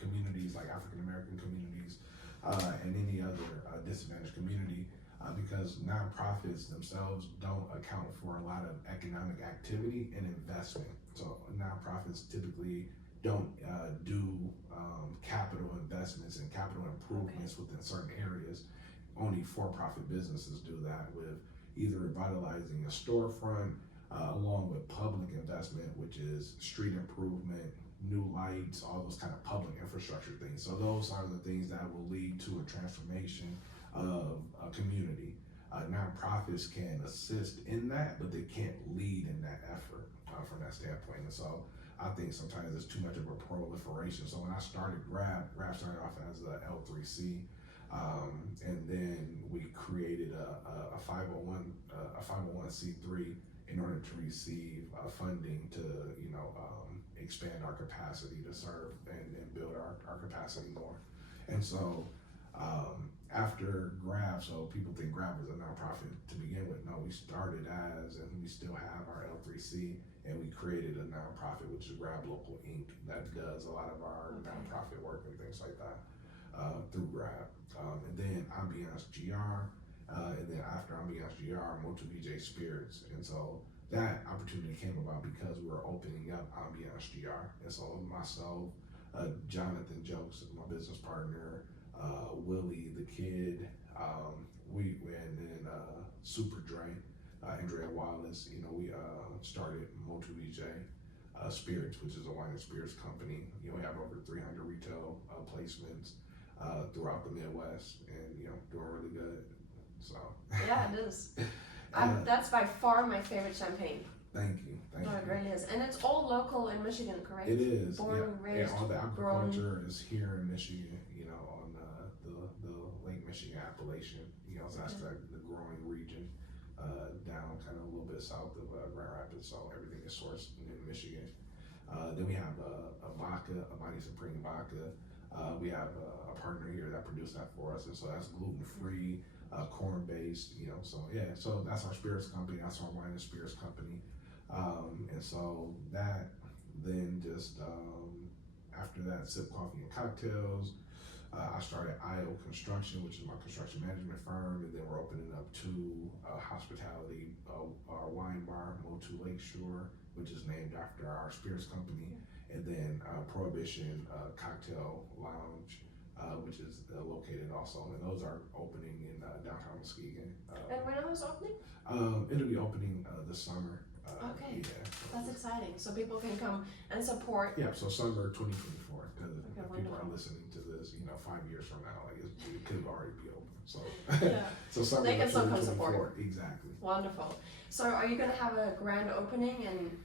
communities like African American communities and any other disadvantaged community, because nonprofits themselves don't account for a lot of economic activity and investment. So nonprofits typically don't do capital investments and capital improvements within certain areas. Only for-profit businesses do that, with either revitalizing a storefront along with public investment, which is street improvement, new lights, all those kind of public infrastructure things. So those are the things that will lead to a transformation of a community. Nonprofits can assist in that, but they can't lead in that effort from that standpoint. And so I think sometimes there's too much of a proliferation. So when I started Grab started off as a L3C, and then we created a 501c3 in order to receive funding to expand our capacity to serve and build our capacity more. And so after Grab, so people think Grab was a nonprofit to begin with. No, we started as, and we still have our L3C, and we created a nonprofit, which is Grab Local Inc. that does a lot of our nonprofit work and things like that through Grab. And then Ambiance GR, and then after Ambiance GR, Motu VJ Spirits. And so that opportunity came about because we were opening up Ambiance GR. And so myself, Jonathan Jokes, my business partner, Willie the Kid, and then Super Dre, Andrea Wallace, we started Motu VJ Spirits, which is a wine and spirits company. We have over 300 retail placements throughout the Midwest, and doing really good. So yeah, it is. That's by far my favorite champagne. Thank you. No, it really is, and it's all local in Michigan, correct? It is. Born, raised, and all the grown. agriculture is here in Michigan. On the Lake Michigan Appalachian. So that's the growing region down kind of a little bit south of Grand Rapids. So everything is sourced in Michigan. Then we have a vodka, a Mighty Supreme vodka. We have a partner here that produced that for us, and so that's gluten-free, corn-based. So that's our spirits company. That's our wine and spirits company. And so that then just after that, Sip Coffee and Cocktails. I started IO Construction, which is my construction management firm, and then we're opening up 2 hospitality, our wine bar, Motu Lakeshore, which is named after our spirits company, and then Prohibition Cocktail Lounge, which is located also, and those are opening in downtown Muskegon. And when are those opening? It'll be opening this summer. Okay, yeah. That's exciting. So people can come and support. Yeah, so summer 2024, because if people wonderful. are listening to this, 5 years from now, it could already be open. So, Yeah. so summer They can still come 2024, support. exactly. Wonderful. So are you going to have a grand opening and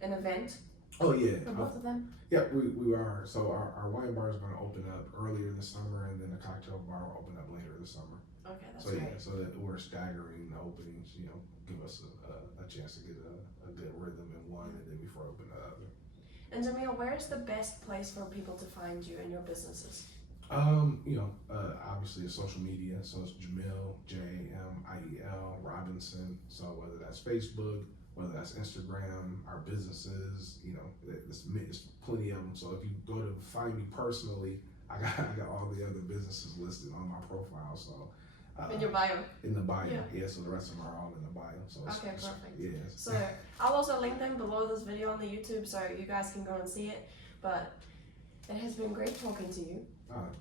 an event Oh yeah, for both of them? Yeah, we are. So our wine bar is going to open up earlier this summer, and then the cocktail bar will open up later this summer. Okay, that's So great. so that we're staggering the openings, give us a chance to get a good rhythm in one, and then before I open the other. And Jamiel, where is the best place for people to find you and your businesses? Obviously it's social media, so it's Jamiel, Jamiel Robinson. So whether that's Facebook, whether that's Instagram, our businesses, it's plenty of them. So if you go to find me personally, I got all the other businesses listed on my profile. So in your bio. In the bio, Yeah. So the rest of them are all in the bio. So Okay, perfect. Yes. So I'll also link them below this video on the YouTube, so you guys can go and see it. But it has been great talking to you.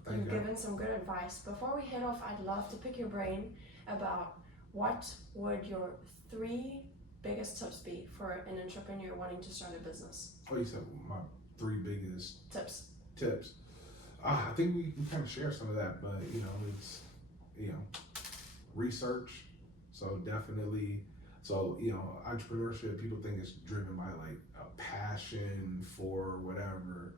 Thank You've you. given some good advice. Before we head off, I'd love to pick your brain about what would your 3 biggest tips be for an entrepreneur wanting to start a business? Oh, you said my 3 biggest Tips. I think we kind of share some of that, but it's research. So definitely, entrepreneurship, people think it's driven by like a passion for whatever.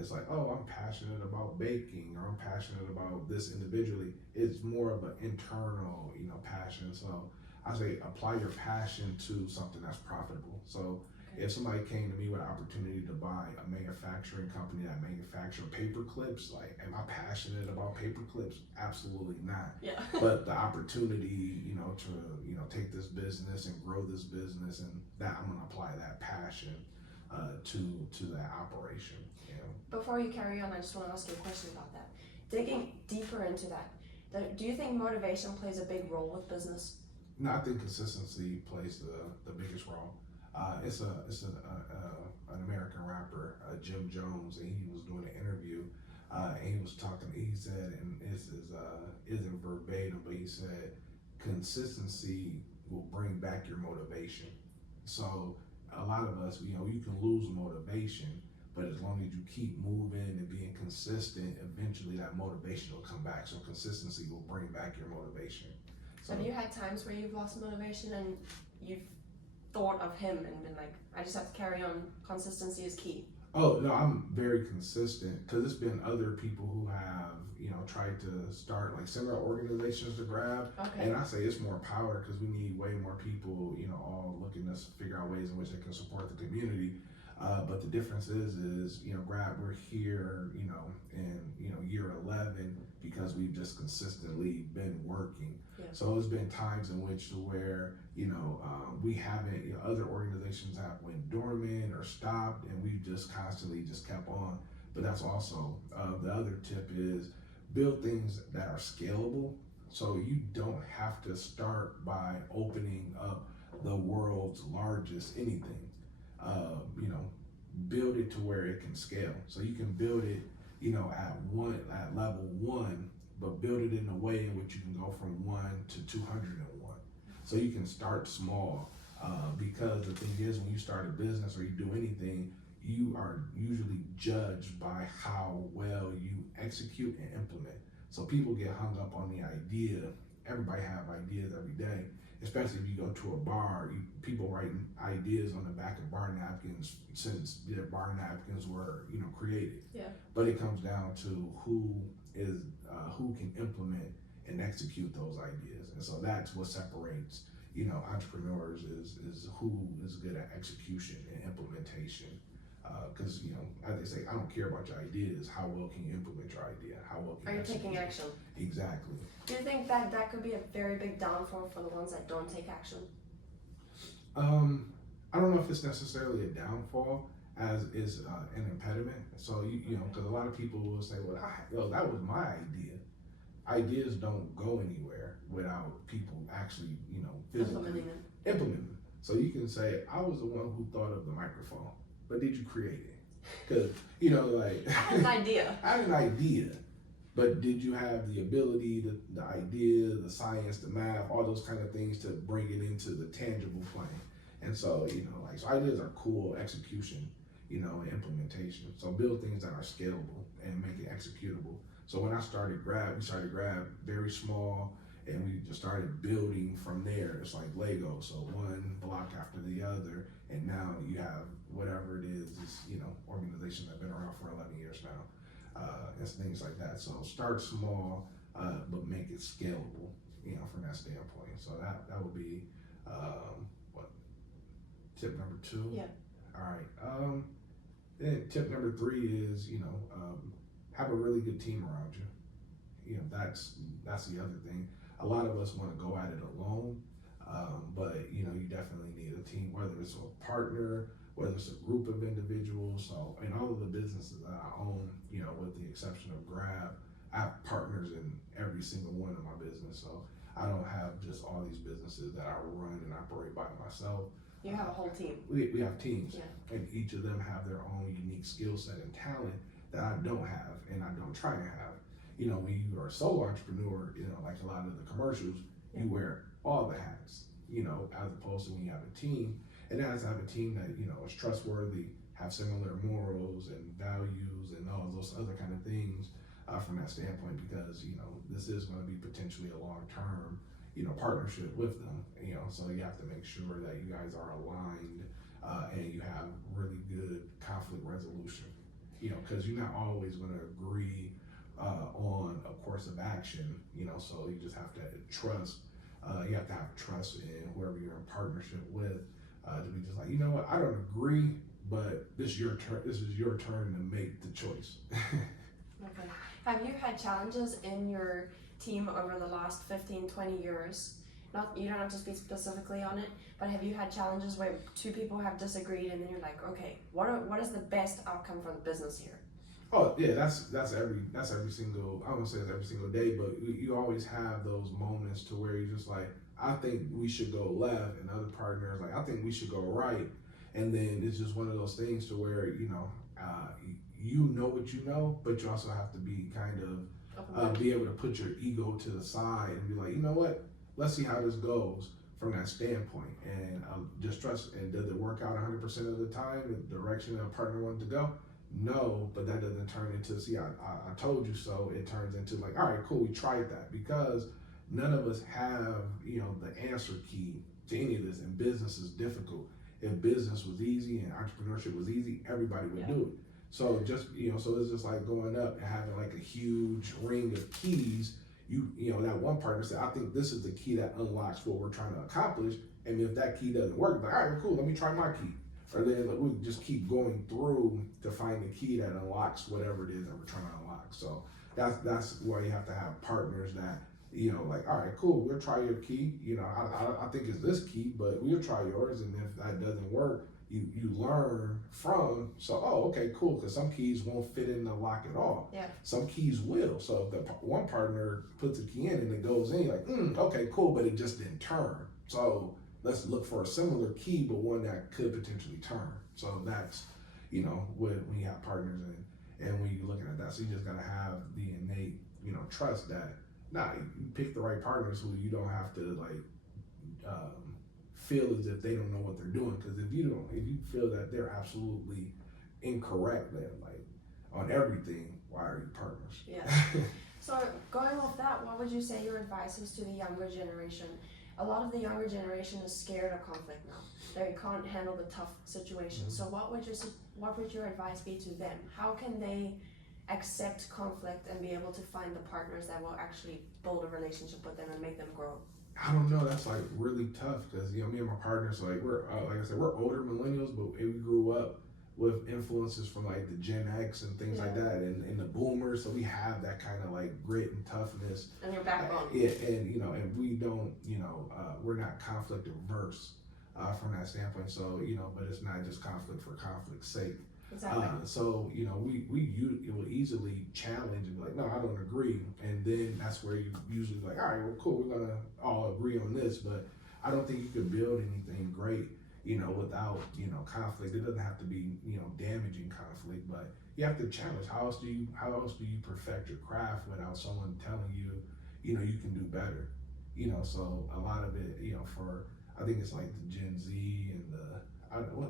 It's like, oh, I'm passionate about baking, or I'm passionate about this individually. It's more of an internal, passion. So I say apply your passion to something that's profitable. So if somebody came to me with an opportunity to buy a manufacturing company that manufactures paper clips, like, am I passionate about paper clips? Absolutely not. Yeah. But the opportunity, to take this business and grow this business, and that I'm gonna apply that passion to that operation. Before you carry on, I just want to ask you a question about that. Digging deeper into that, do you think motivation plays a big role with business? No, I think consistency plays the biggest role. It's an American rapper, Jim Jones, and he was doing an interview, and he was talking. He said, and this isn't verbatim, but he said, consistency will bring back your motivation. So a lot of us, you can lose motivation, but as long as you keep moving and being consistent, eventually that motivation will come back. So consistency will bring back your motivation. So have you had times where you've lost motivation and you've thought of him and been like, I just have to carry on, consistency is key? Oh, no, I'm very consistent, because it's been other people who have, tried to start like similar organizations to Grab. Okay. And I say it's more power, because we need way more people, all looking to figure out ways in which they can support the community. But the difference is, Grab, we're here, in, year 11 because we've just consistently been working. Yeah. So it's been times in which where, we haven't, other organizations have went dormant or stopped, and we've just constantly just kept on. But that's also, the other tip is build things that are scalable. So you don't have to start by opening up the world's largest anything. Build it to where it can scale. So you can build it, at level 1, but build it in a way in which you can go from 1 to 201. So you can start small, because the thing is, when you start a business or you do anything, you are usually judged by how well you execute and implement. So people get hung up on the idea. Everybody have ideas every day, especially if you go to a bar. People writing ideas on the back of bar napkins since the bar napkins were, created. Yeah. But it comes down to who can implement and execute those ideas, and so that's what separates, entrepreneurs is who is good at execution and implementation. Because as they say, I don't care about your ideas. How well can you implement your idea? How well can Are you taking action? Exactly. Do you think that could be a very big downfall for the ones that don't take action? I don't know if it's necessarily a downfall as is an impediment. So because a lot of people will say, "Well, that was my idea." Ideas don't go anywhere without people actually, physically implementing them. So you can say, "I was the one who thought of the microphone," but did you create it? Because I had an idea. I had an idea, but did you have the ability, the idea, the science, the math, all those kind of things to bring it into the tangible plane? And so, so ideas are cool, execution, and implementation. So build things that are scalable and make it executable. So when I started Grab, we started Grab very small, and we just started building from there. It's like Lego, so one block after the other, and now you have whatever it is, organizations that have been around for 11 years now, and things like that. So start small, but make it scalable, from that standpoint. So that would be, tip number 2? Yeah. All right. Then tip number 3 is, have a really good team around you. That's the other thing. A lot of us want to go at it alone, but you definitely need a team, whether it's a partner, whether it's a group of individuals. So in all of the businesses that I own, with the exception of Grab, I have partners in every single one of my business. So I don't have just all these businesses that I run and operate by myself. You have a whole team. We have teams, yeah. And each of them have their own unique skill set and talent that I don't have, and I don't try to have. When you are a solo entrepreneur, like a lot of the commercials, yeah. You wear all the hats, as opposed to when you have a team. And that has to have a team that, is trustworthy, have similar morals and values and all those other kind of things from that standpoint, because, this is going to be potentially a long-term, partnership with them, so you have to make sure that you guys are aligned and you have really good conflict resolution, because you're not always going to agree on a course of action, so you just have to trust, you have to have trust in whoever you're in partnership with, to be just like, I don't agree, but this is your turn to make the choice. Okay. Have you had challenges in your team over the last 15, 20 years? You don't have to speak specifically on it, but have you had challenges where two people have disagreed and then you're like, okay, what is the best outcome for the business here? Oh yeah, that's every single, I don't say it's every single day, but you always have those moments to where you're just like, I think we should go left, and the other partner is like, I think we should go right. And then it's just one of those things to where, what you know, but you also have to be kind of be able to put your ego to the side and be like, what? Let's see how this goes from that standpoint, and just trust. And does it work out 100% of the time the direction that a partner wanted to go? No, but that doesn't turn into, see, I told you so. It turns into like, all right, cool, we tried that, because none of us have, the answer key to any of this, and business is difficult. If business was easy and entrepreneurship was easy, everybody would do it. So just, so it's just like going up and having like a huge ring of keys. That one partner said, I think this is the key that unlocks what we're trying to accomplish. And if that key doesn't work, like, all right, cool, let me try my key. or then like, we just keep going through to find the key that unlocks whatever it is that we're trying to unlock. So that's why you have to have partners that, you know, like, all right, cool, we'll try your key. You know, I think it's this key, but we'll try yours. And if that doesn't work, you learn from, so, oh, okay, cool, because some keys won't fit in the lock at all. Yeah. Some keys will. So if the one partner puts a key in and it goes in, you're like, okay, cool, but it just didn't turn. So let's look for a similar key, but one that could potentially turn. So that's, you know, when you have partners and when you're looking at that, so you just gotta have the innate, you know, trust that, you pick the right partners who you don't have to like feel as if they don't know what they're doing. Because if you feel that they're absolutely incorrect, then like on everything, why are you partners? Yeah. So going off that, what would you say your advice is to the younger generation? A lot of the younger generation is scared of conflict now. They can't handle the tough situations. So what would your advice be to them? How can they accept conflict and be able to find the partners that will actually build a relationship with them and make them grow? I don't know. That's like really tough because, you know, me and my partners, like we're like I said, we're older millennials, but we grew up with influences from like the Gen X and things like that, and the boomers. So we have that kind of like grit and toughness. And your backbone. And you know, and we don't, you know, we're not conflict averse from that standpoint. So, you know, but it's not just conflict for conflict's sake. Exactly. So, you know, we will easily challenge and be like, no, I don't agree. And then that's where you usually like, all right, well, cool, we're gonna all agree on this. But I don't think you could build anything great, you know, without, you know, conflict. It doesn't have to be, you know, damaging conflict, but you have to challenge. How else do you perfect your craft without someone telling you, you know, you can do better? You know, so a lot of it, you know, I think it's like the Gen Z and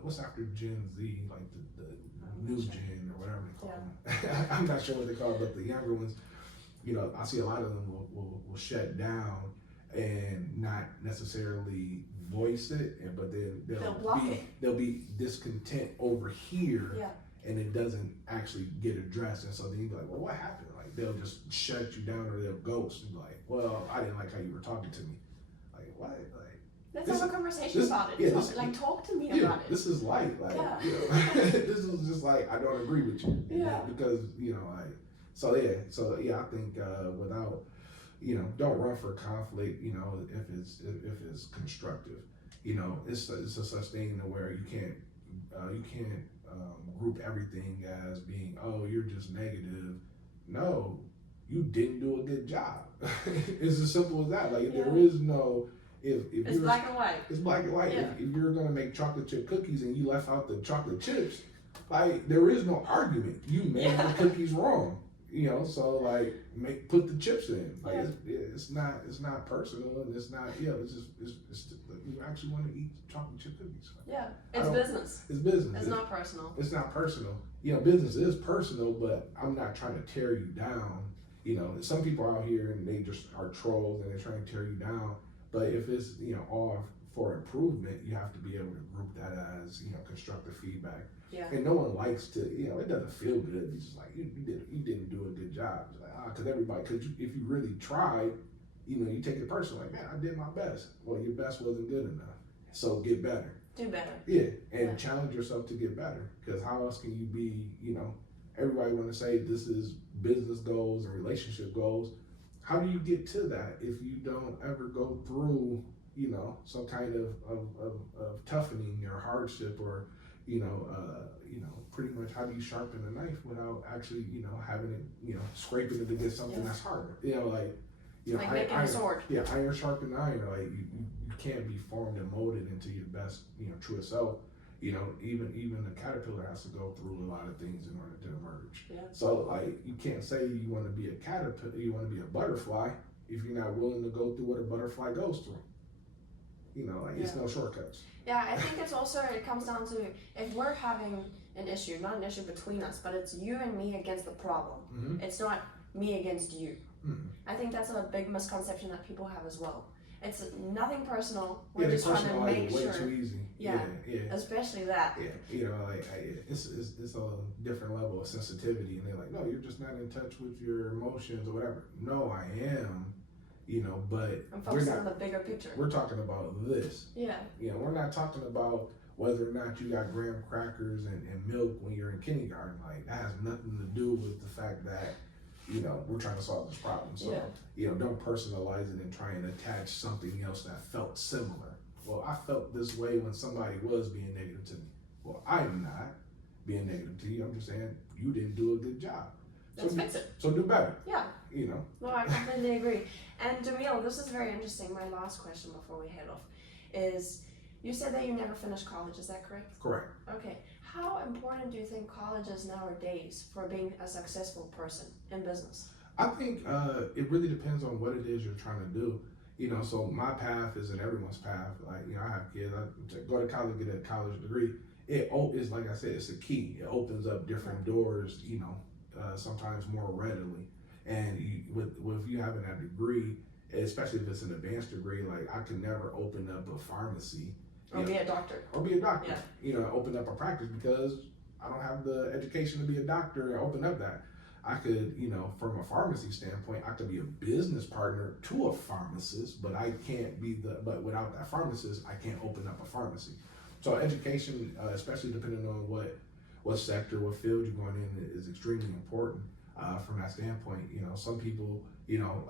what's after Gen Z, like the new gen or whatever they call them. I'm not sure what they call it, but the younger ones, you know, I see a lot of them will shut down and not necessarily voice it, but then they'll be discontent over here, and it doesn't actually get addressed. And so then you be like, well, what happened? Like they'll just shut you down or they'll ghost and be like, well, I didn't like how you were talking to me. Like what? Like, let's have a conversation about it. Talk to me about it. This is light. You know, this is just like, I don't agree with you. Because, you know, like, so I think without, you know, don't run for conflict, you know, if it's constructive. You know, it's a such thing to where you can't group everything as being, oh, you're just negative. No, you didn't do a good job. It's as simple as that. Like there is no, if it's black and white. It's black and white. If you're gonna make chocolate chip cookies and you left out the chocolate chips, like there is no argument. You made the cookies wrong. You know, so like put the chips in. Like it's not personal, and it's not it's you actually want to eat chocolate chip cookies. It's business. It's business. It's not personal. It's not personal. You know, business is personal, but I'm not trying to tear you down. You know, some people out here and they just are trolls and they're trying to tear you down. But if it's, you know, all for improvement, you have to be able to group that as, you know, constructive feedback. And no one likes to, you know, it doesn't feel good. It's just like you didn't do a good job. It's like, because if you really tried, you know, you take it personal. Like, man, I did my best. Well, your best wasn't good enough. So get better. Do better. And challenge yourself to get better. Because how else can you be, you know, everybody want to say this is business goals and relationship goals. How do you get to that if you don't ever go through, you know, some kind of toughening or hardship or, you know, pretty much how do you sharpen a knife without actually, you know, having it, you know, scraping it to get something that's harder. You know, like, you know, making a sword. Iron sharpen iron. Like you can't be formed and molded into your best, you know, truest self. You know, even the caterpillar has to go through a lot of things in order to emerge. So like you can't say you want to be a caterpillar, you want to be a butterfly if you're not willing to go through what a butterfly goes through. You know, like it's no shortcuts. I think it comes down to if we're having an issue, not an issue between us, but it's you and me against the problem. It's not me against you. I think that's a big misconception that people have as well. It's nothing personal. We're just trying to make sure. Way too easy. Especially that. You know, like it's a different level of sensitivity, and they're like, no, you're just not in touch with your emotions or whatever. No, I am. You know, but I'm focusing on the bigger picture. We're talking about this. You know, we're not talking about whether or not you got graham crackers and milk when you're in kindergarten. Like, that has nothing to do with the fact that, you know, we're trying to solve this problem. So, you know, don't personalize it and try and attach something else that felt similar. Well, I felt this way when somebody was being negative to me. Well, I'm not being negative to you. I'm just saying you didn't do a good job. Let's fix it. So do better. Yeah. You know. No, I completely agree. And Jamiel, this is very interesting. My last question before we head off is, you said that you never finished college. Is that correct? Correct. Okay. How important do you think college is nowadays for being a successful person in business? I think it really depends on what it is you're trying to do. You know, so my path isn't everyone's path. Like, you know, I have kids. I go to college, get a college degree. It's like I said, it's a key. It opens up different doors, you know, sometimes more readily. And if you having that degree, especially if it's an advanced degree, like, I could never open up a pharmacy. Or be a doctor. Or be a doctor. Yeah. You know, open up a practice because I don't have the education to be a doctor and open up that. I could, you know, from a pharmacy standpoint, I could be a business partner to a pharmacist, but I can't be but without that pharmacist, I can't open up a pharmacy. So education, especially depending on what sector, what field you're going in, is extremely important from that standpoint. You know, some people, you know,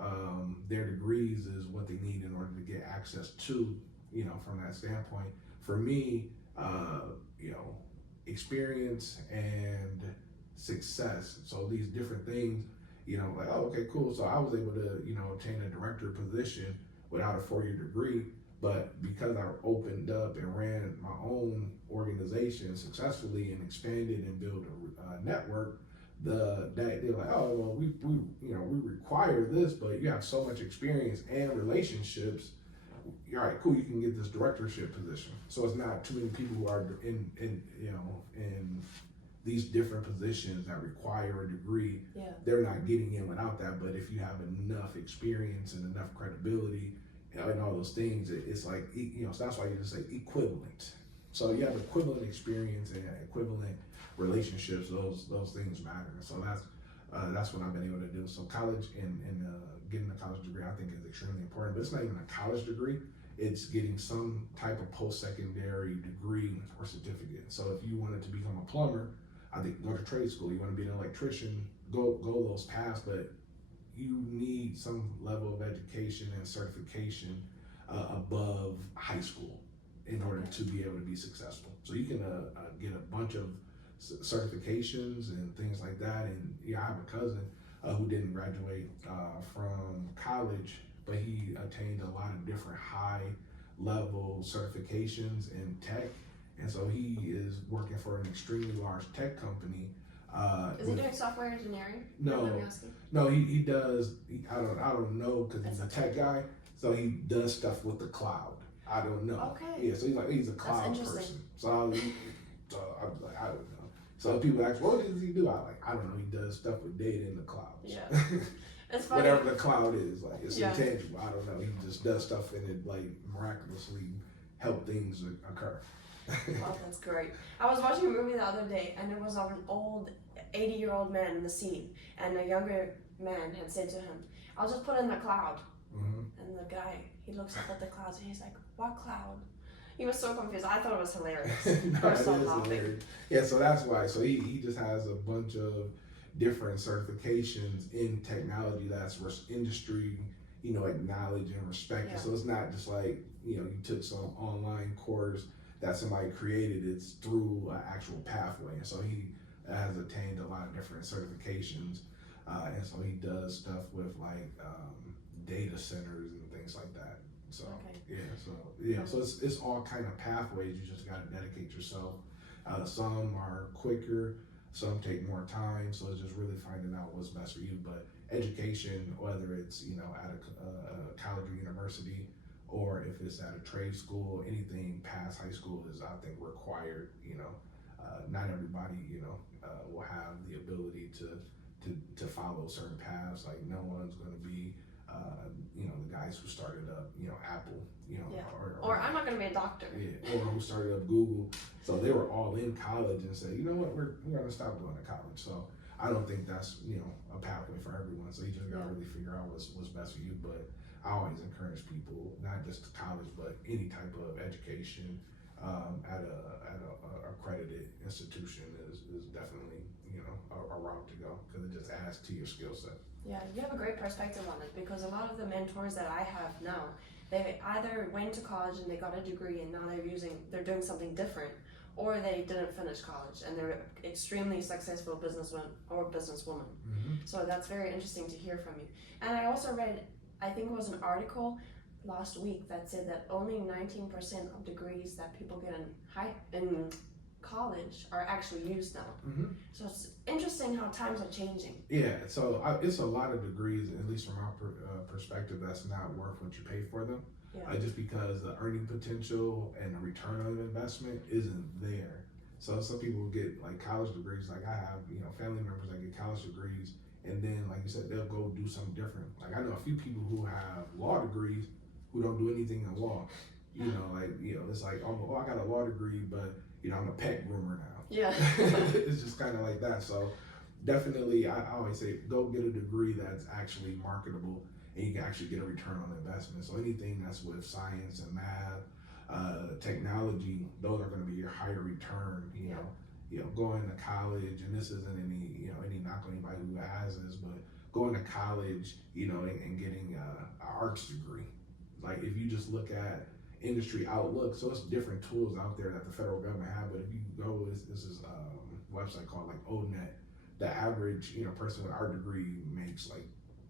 their degrees is what they need in order to get access to, you know, from that standpoint. For me, you know, experience and success. So these different things, you know, like, oh, okay, cool. So I was able to, you know, obtain a director position without a 4-year degree, but because I opened up and ran my own organization successfully and expanded and built a network, they're like, oh, well, we you know, we require this, but you have so much experience and relationships. All right, cool. You can get this directorship position. So it's not too many people who are in you know, in these different positions that require a degree. Yeah. They're not getting in without that. But if you have enough experience and enough credibility and all those things, it's like, you know, so that's why you just say equivalent. So you have equivalent experience and equivalent relationships. Those things matter. So that's what I've been able to do. So college and getting a college degree, I think, is extremely important. But it's not even a college degree. It's getting some type of post-secondary degree or certificate. So if you wanted to become a plumber, I think go to trade school. You want to be an electrician, go those paths. But you need some level of education and certification above high school in order to be able to be successful. So you can get a bunch of certifications and things like that. And yeah, I have a cousin who didn't graduate from college, but he attained a lot of different high level certifications in tech. And so he is working for an extremely large tech company. Is he doing software engineering? No, he does. I don't know, because he's a tech guy. So he does stuff with the cloud. I don't know. Okay. Yeah, so he's a cloud person. So I was like, I don't know. So people ask, what does he do? I don't know. He does stuff with data in the cloud. Yeah. It's funny. Whatever the cloud is, like, it's intangible. I don't know. He just does stuff in it, like, miraculously help things occur. Oh, that's great. I was watching a movie the other day, and it was of an old 80-year-old man in the scene, and a younger man had said to him, I'll just put it in the cloud. Mm-hmm. And the guy, he looks up at the clouds, and he's like, what cloud? He was so confused. I thought it was hilarious. No, it is hilarious. Yeah, so that's why. So he just has a bunch of different certifications in technology that's industry, you know, acknowledged and respected. Yeah. So it's not just like, you know, you took some online course that somebody created. It's through an actual pathway. And so he has attained a lot of different certifications. And so he does stuff with like data centers and things like that. So so it's all kind of pathways. You just got to dedicate yourself. Some are quicker, some take more time. So it's just really finding out what's best for you. But education, whether it's, you know, at a college or university, or if it's at a trade school, anything past high school is, I think, required. You know, not everybody, you know, will have the ability to follow certain paths. Like, no one's going to be, you know, the guys who started up, you know, Apple, you know, or I'm not going to be a doctor. Yeah, or who started up Google. So they were all in college and said, you know what, we're going to stop going to college. So I don't think that's, you know, a pathway for everyone. So you just got to really figure out what's best for you. But I always encourage people, not just college, but any type of education, at a accredited institution is definitely, you know, a route to go, because it just adds to your skill set. Yeah, you have a great perspective on it, because a lot of the mentors that I have now, they either went to college and they got a degree and now they're doing something different, or they didn't finish college and they're extremely successful businessman or businesswoman. So that's very interesting to hear from you. And I also read, I think it was an article last week that said that only 19% of degrees that people get in college are actually used now. So it's interesting how times are changing. Yeah, so it's a lot of degrees, at least from our perspective, that's not worth what you pay for them. Just because the earning potential and the return on investment isn't there. So some people get like college degrees, like I have, you know, family members that get college degrees, and then, like you said, they'll go do something different. Like I know a few people who have law degrees who don't do anything in law. You know, like, you know, it's like, oh, I got a law degree, but, you know, I'm a pet groomer now. Yeah. It's just kind of like that. So definitely, I always say, go get a degree that's actually marketable and you can actually get a return on investment. So anything that's with science and math, technology, those are going to be your higher return. You know, going to college, and this isn't any knock on anybody who has this, but going to college, you know, and getting an arts degree. Like if you just look at industry outlook, so it's different tools out there that the federal government have, but if you go, this is a website called like ONET, the average, you know, person with art degree makes like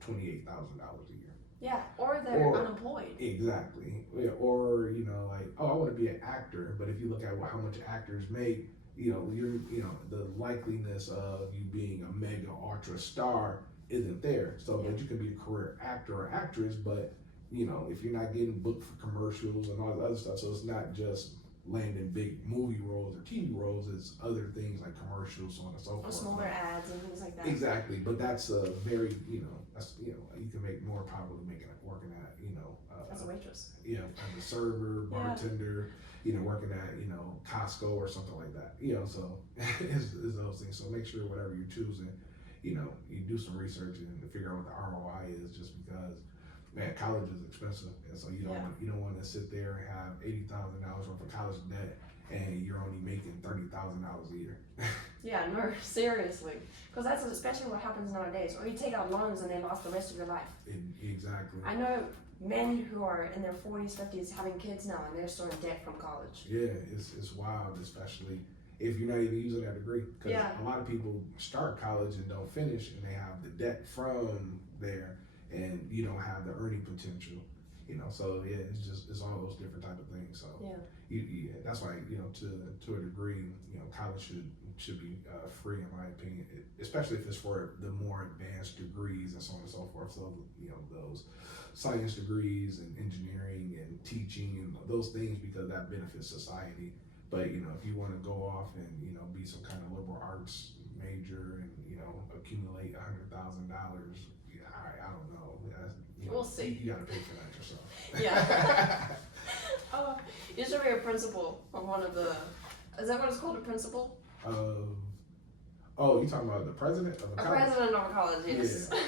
$28,000 a year. Yeah, or they're unemployed. Exactly. Yeah, or, you know, like, oh, I want to be an actor, but if you look at how much actors make, you know, the likeliness of you being a mega ultra star isn't there. So but you can be a career actor or actress, but you know, if you're not getting booked for commercials and all the other stuff, so it's not just landing big movie roles or TV roles, it's other things like commercials, so on and so forth. Or smaller ads and things like that. Exactly, but that's a very, you know, you can make more probably working at, you know, as a waitress. Yeah, as a server, bartender, you know, working at, you know, Costco or something like that. You know, so it's those things. So make sure whatever you're choosing, you know, you do some research and figure out what the ROI is, just because, man, college is expensive, and so you don't want to sit there and have $80,000 worth of college debt, and you're only making $30,000 a year. Yeah, no, seriously, because that's especially what happens nowadays. Or you take out loans and they last the rest of your life. Exactly. I know men who are in their 40s, 50s having kids now, and they're still in debt from college. Yeah, it's wild, especially if you're not even using that degree. Because a lot of people start college and don't finish, and they have the debt from there, and you don't have the earning potential, you know. So yeah, it's all those different type of things. So that's why, you know, to a degree, you know, college should be free, in my opinion, especially if it's for the more advanced degrees and so on and so forth. So, you know, those science degrees and engineering and teaching and those things, because that benefits society. But, you know, if you want to go off and, you know, be some kind of liberal arts major and, you know, accumulate $100,000, I don't know. We'll see. You got to pay for that yourself. Yeah. You should be a principal of one of the, is that what it's called, a principal? Oh, you talking about the president of the college? President of a college, yes. Yeah.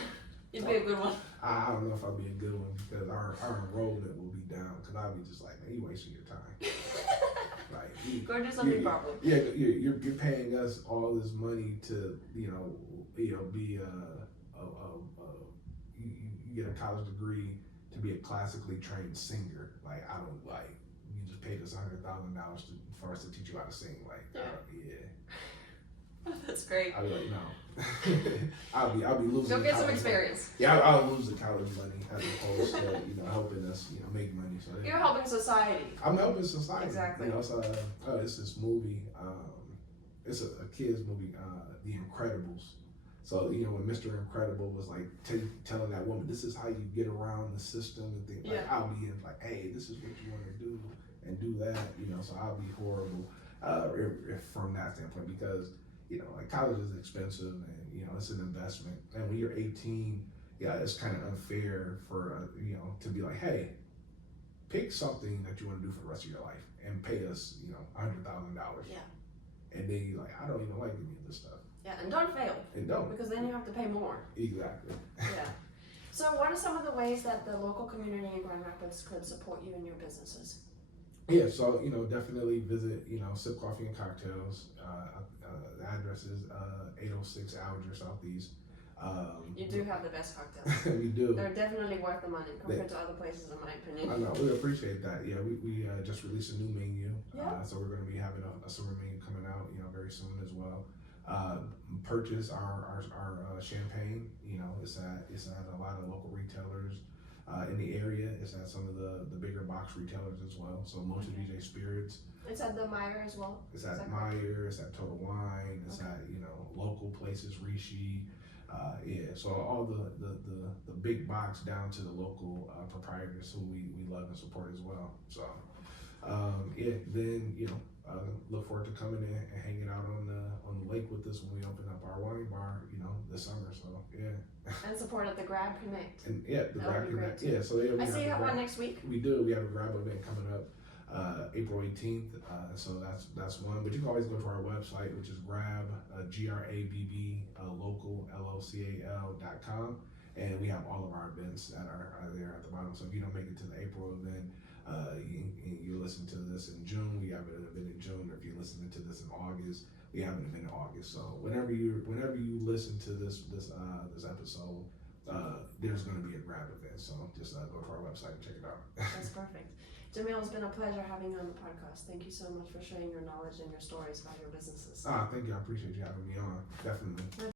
You'd be a good one. I don't know if I'd be a good one, because our enrollment will be down, because I'll be just like, man, you wasting your time. Like, go do something properly. Yeah, you're paying us all this money to, you know, be you get a college degree to be a classically trained singer. Like, I don't, like, you just paid us $100,000 for us to teach you how to sing. Like, That's great. I'll be like, no. I'll be losing. Go get some experience. Money. Yeah, I'll lose the college money as opposed to, you know, helping us, you know, make money. So you're helping society. I'm helping society. Exactly. You know, so it's this movie. It's a kids movie, The Incredibles. So, you know, when Mr. Incredible was like telling that woman, this is how you get around the system and things, like, I'll be in like, hey, this is what you want to do and do that, you know. So I'll be horrible if from that standpoint, because, you know, like, college is expensive, and, you know, it's an investment. And when you're 18, it's kind of unfair for, you know, to be like, hey, pick something that you want to do for the rest of your life and pay us, you know, $100,000. Yeah. And then you're like, I don't even like any of this stuff. Yeah, and don't fail. And don't. Because then you have to pay more. Exactly. Yeah. So what are some of the ways that the local community in Grand Rapids could support you in your businesses? Yeah, so definitely visit Sip Coffee and Cocktails. The address is 806 Alger Southeast. You do have the best cocktails. We do. They're definitely worth the money compared to other places, in my opinion. I know, we appreciate that. Yeah, we just released a new menu. Yeah. So we're going to be having a summer menu coming out, very soon as well. Purchase our champagne. It's at a lot of local retailers in the area. It's at some of the bigger box retailers as well. So most of DJ Spirits. It's at the Meyer as well. It's at Meyer. It's at Total Wine. It's at local places, Rishi. So all the big box down to the local proprietors who we love and support as well. So then look forward to coming in and hanging out on the lake with us when we open up our wine bar, this summer. So And support at the Grab Connect. And the Grab Connect. So I see you have one next week. We do. We have a Grab event coming up. April 18th, so that's one. But you can always go to our website, which is Grabb, GRABB, local, LOCAL.com, and we have all of our events that are there at the bottom. So if you don't make it to the April event, you listen to this in June, we have an event in June. Or if you're listening to this in August, we have an event in August. So whenever you listen to this episode, there's going to be a Grab event. So just go to our website and check it out. That's perfect. Jamiel, it's been a pleasure having you on the podcast. Thank you so much for sharing your knowledge and your stories about your businesses. Thank you. I appreciate you having me on. Definitely.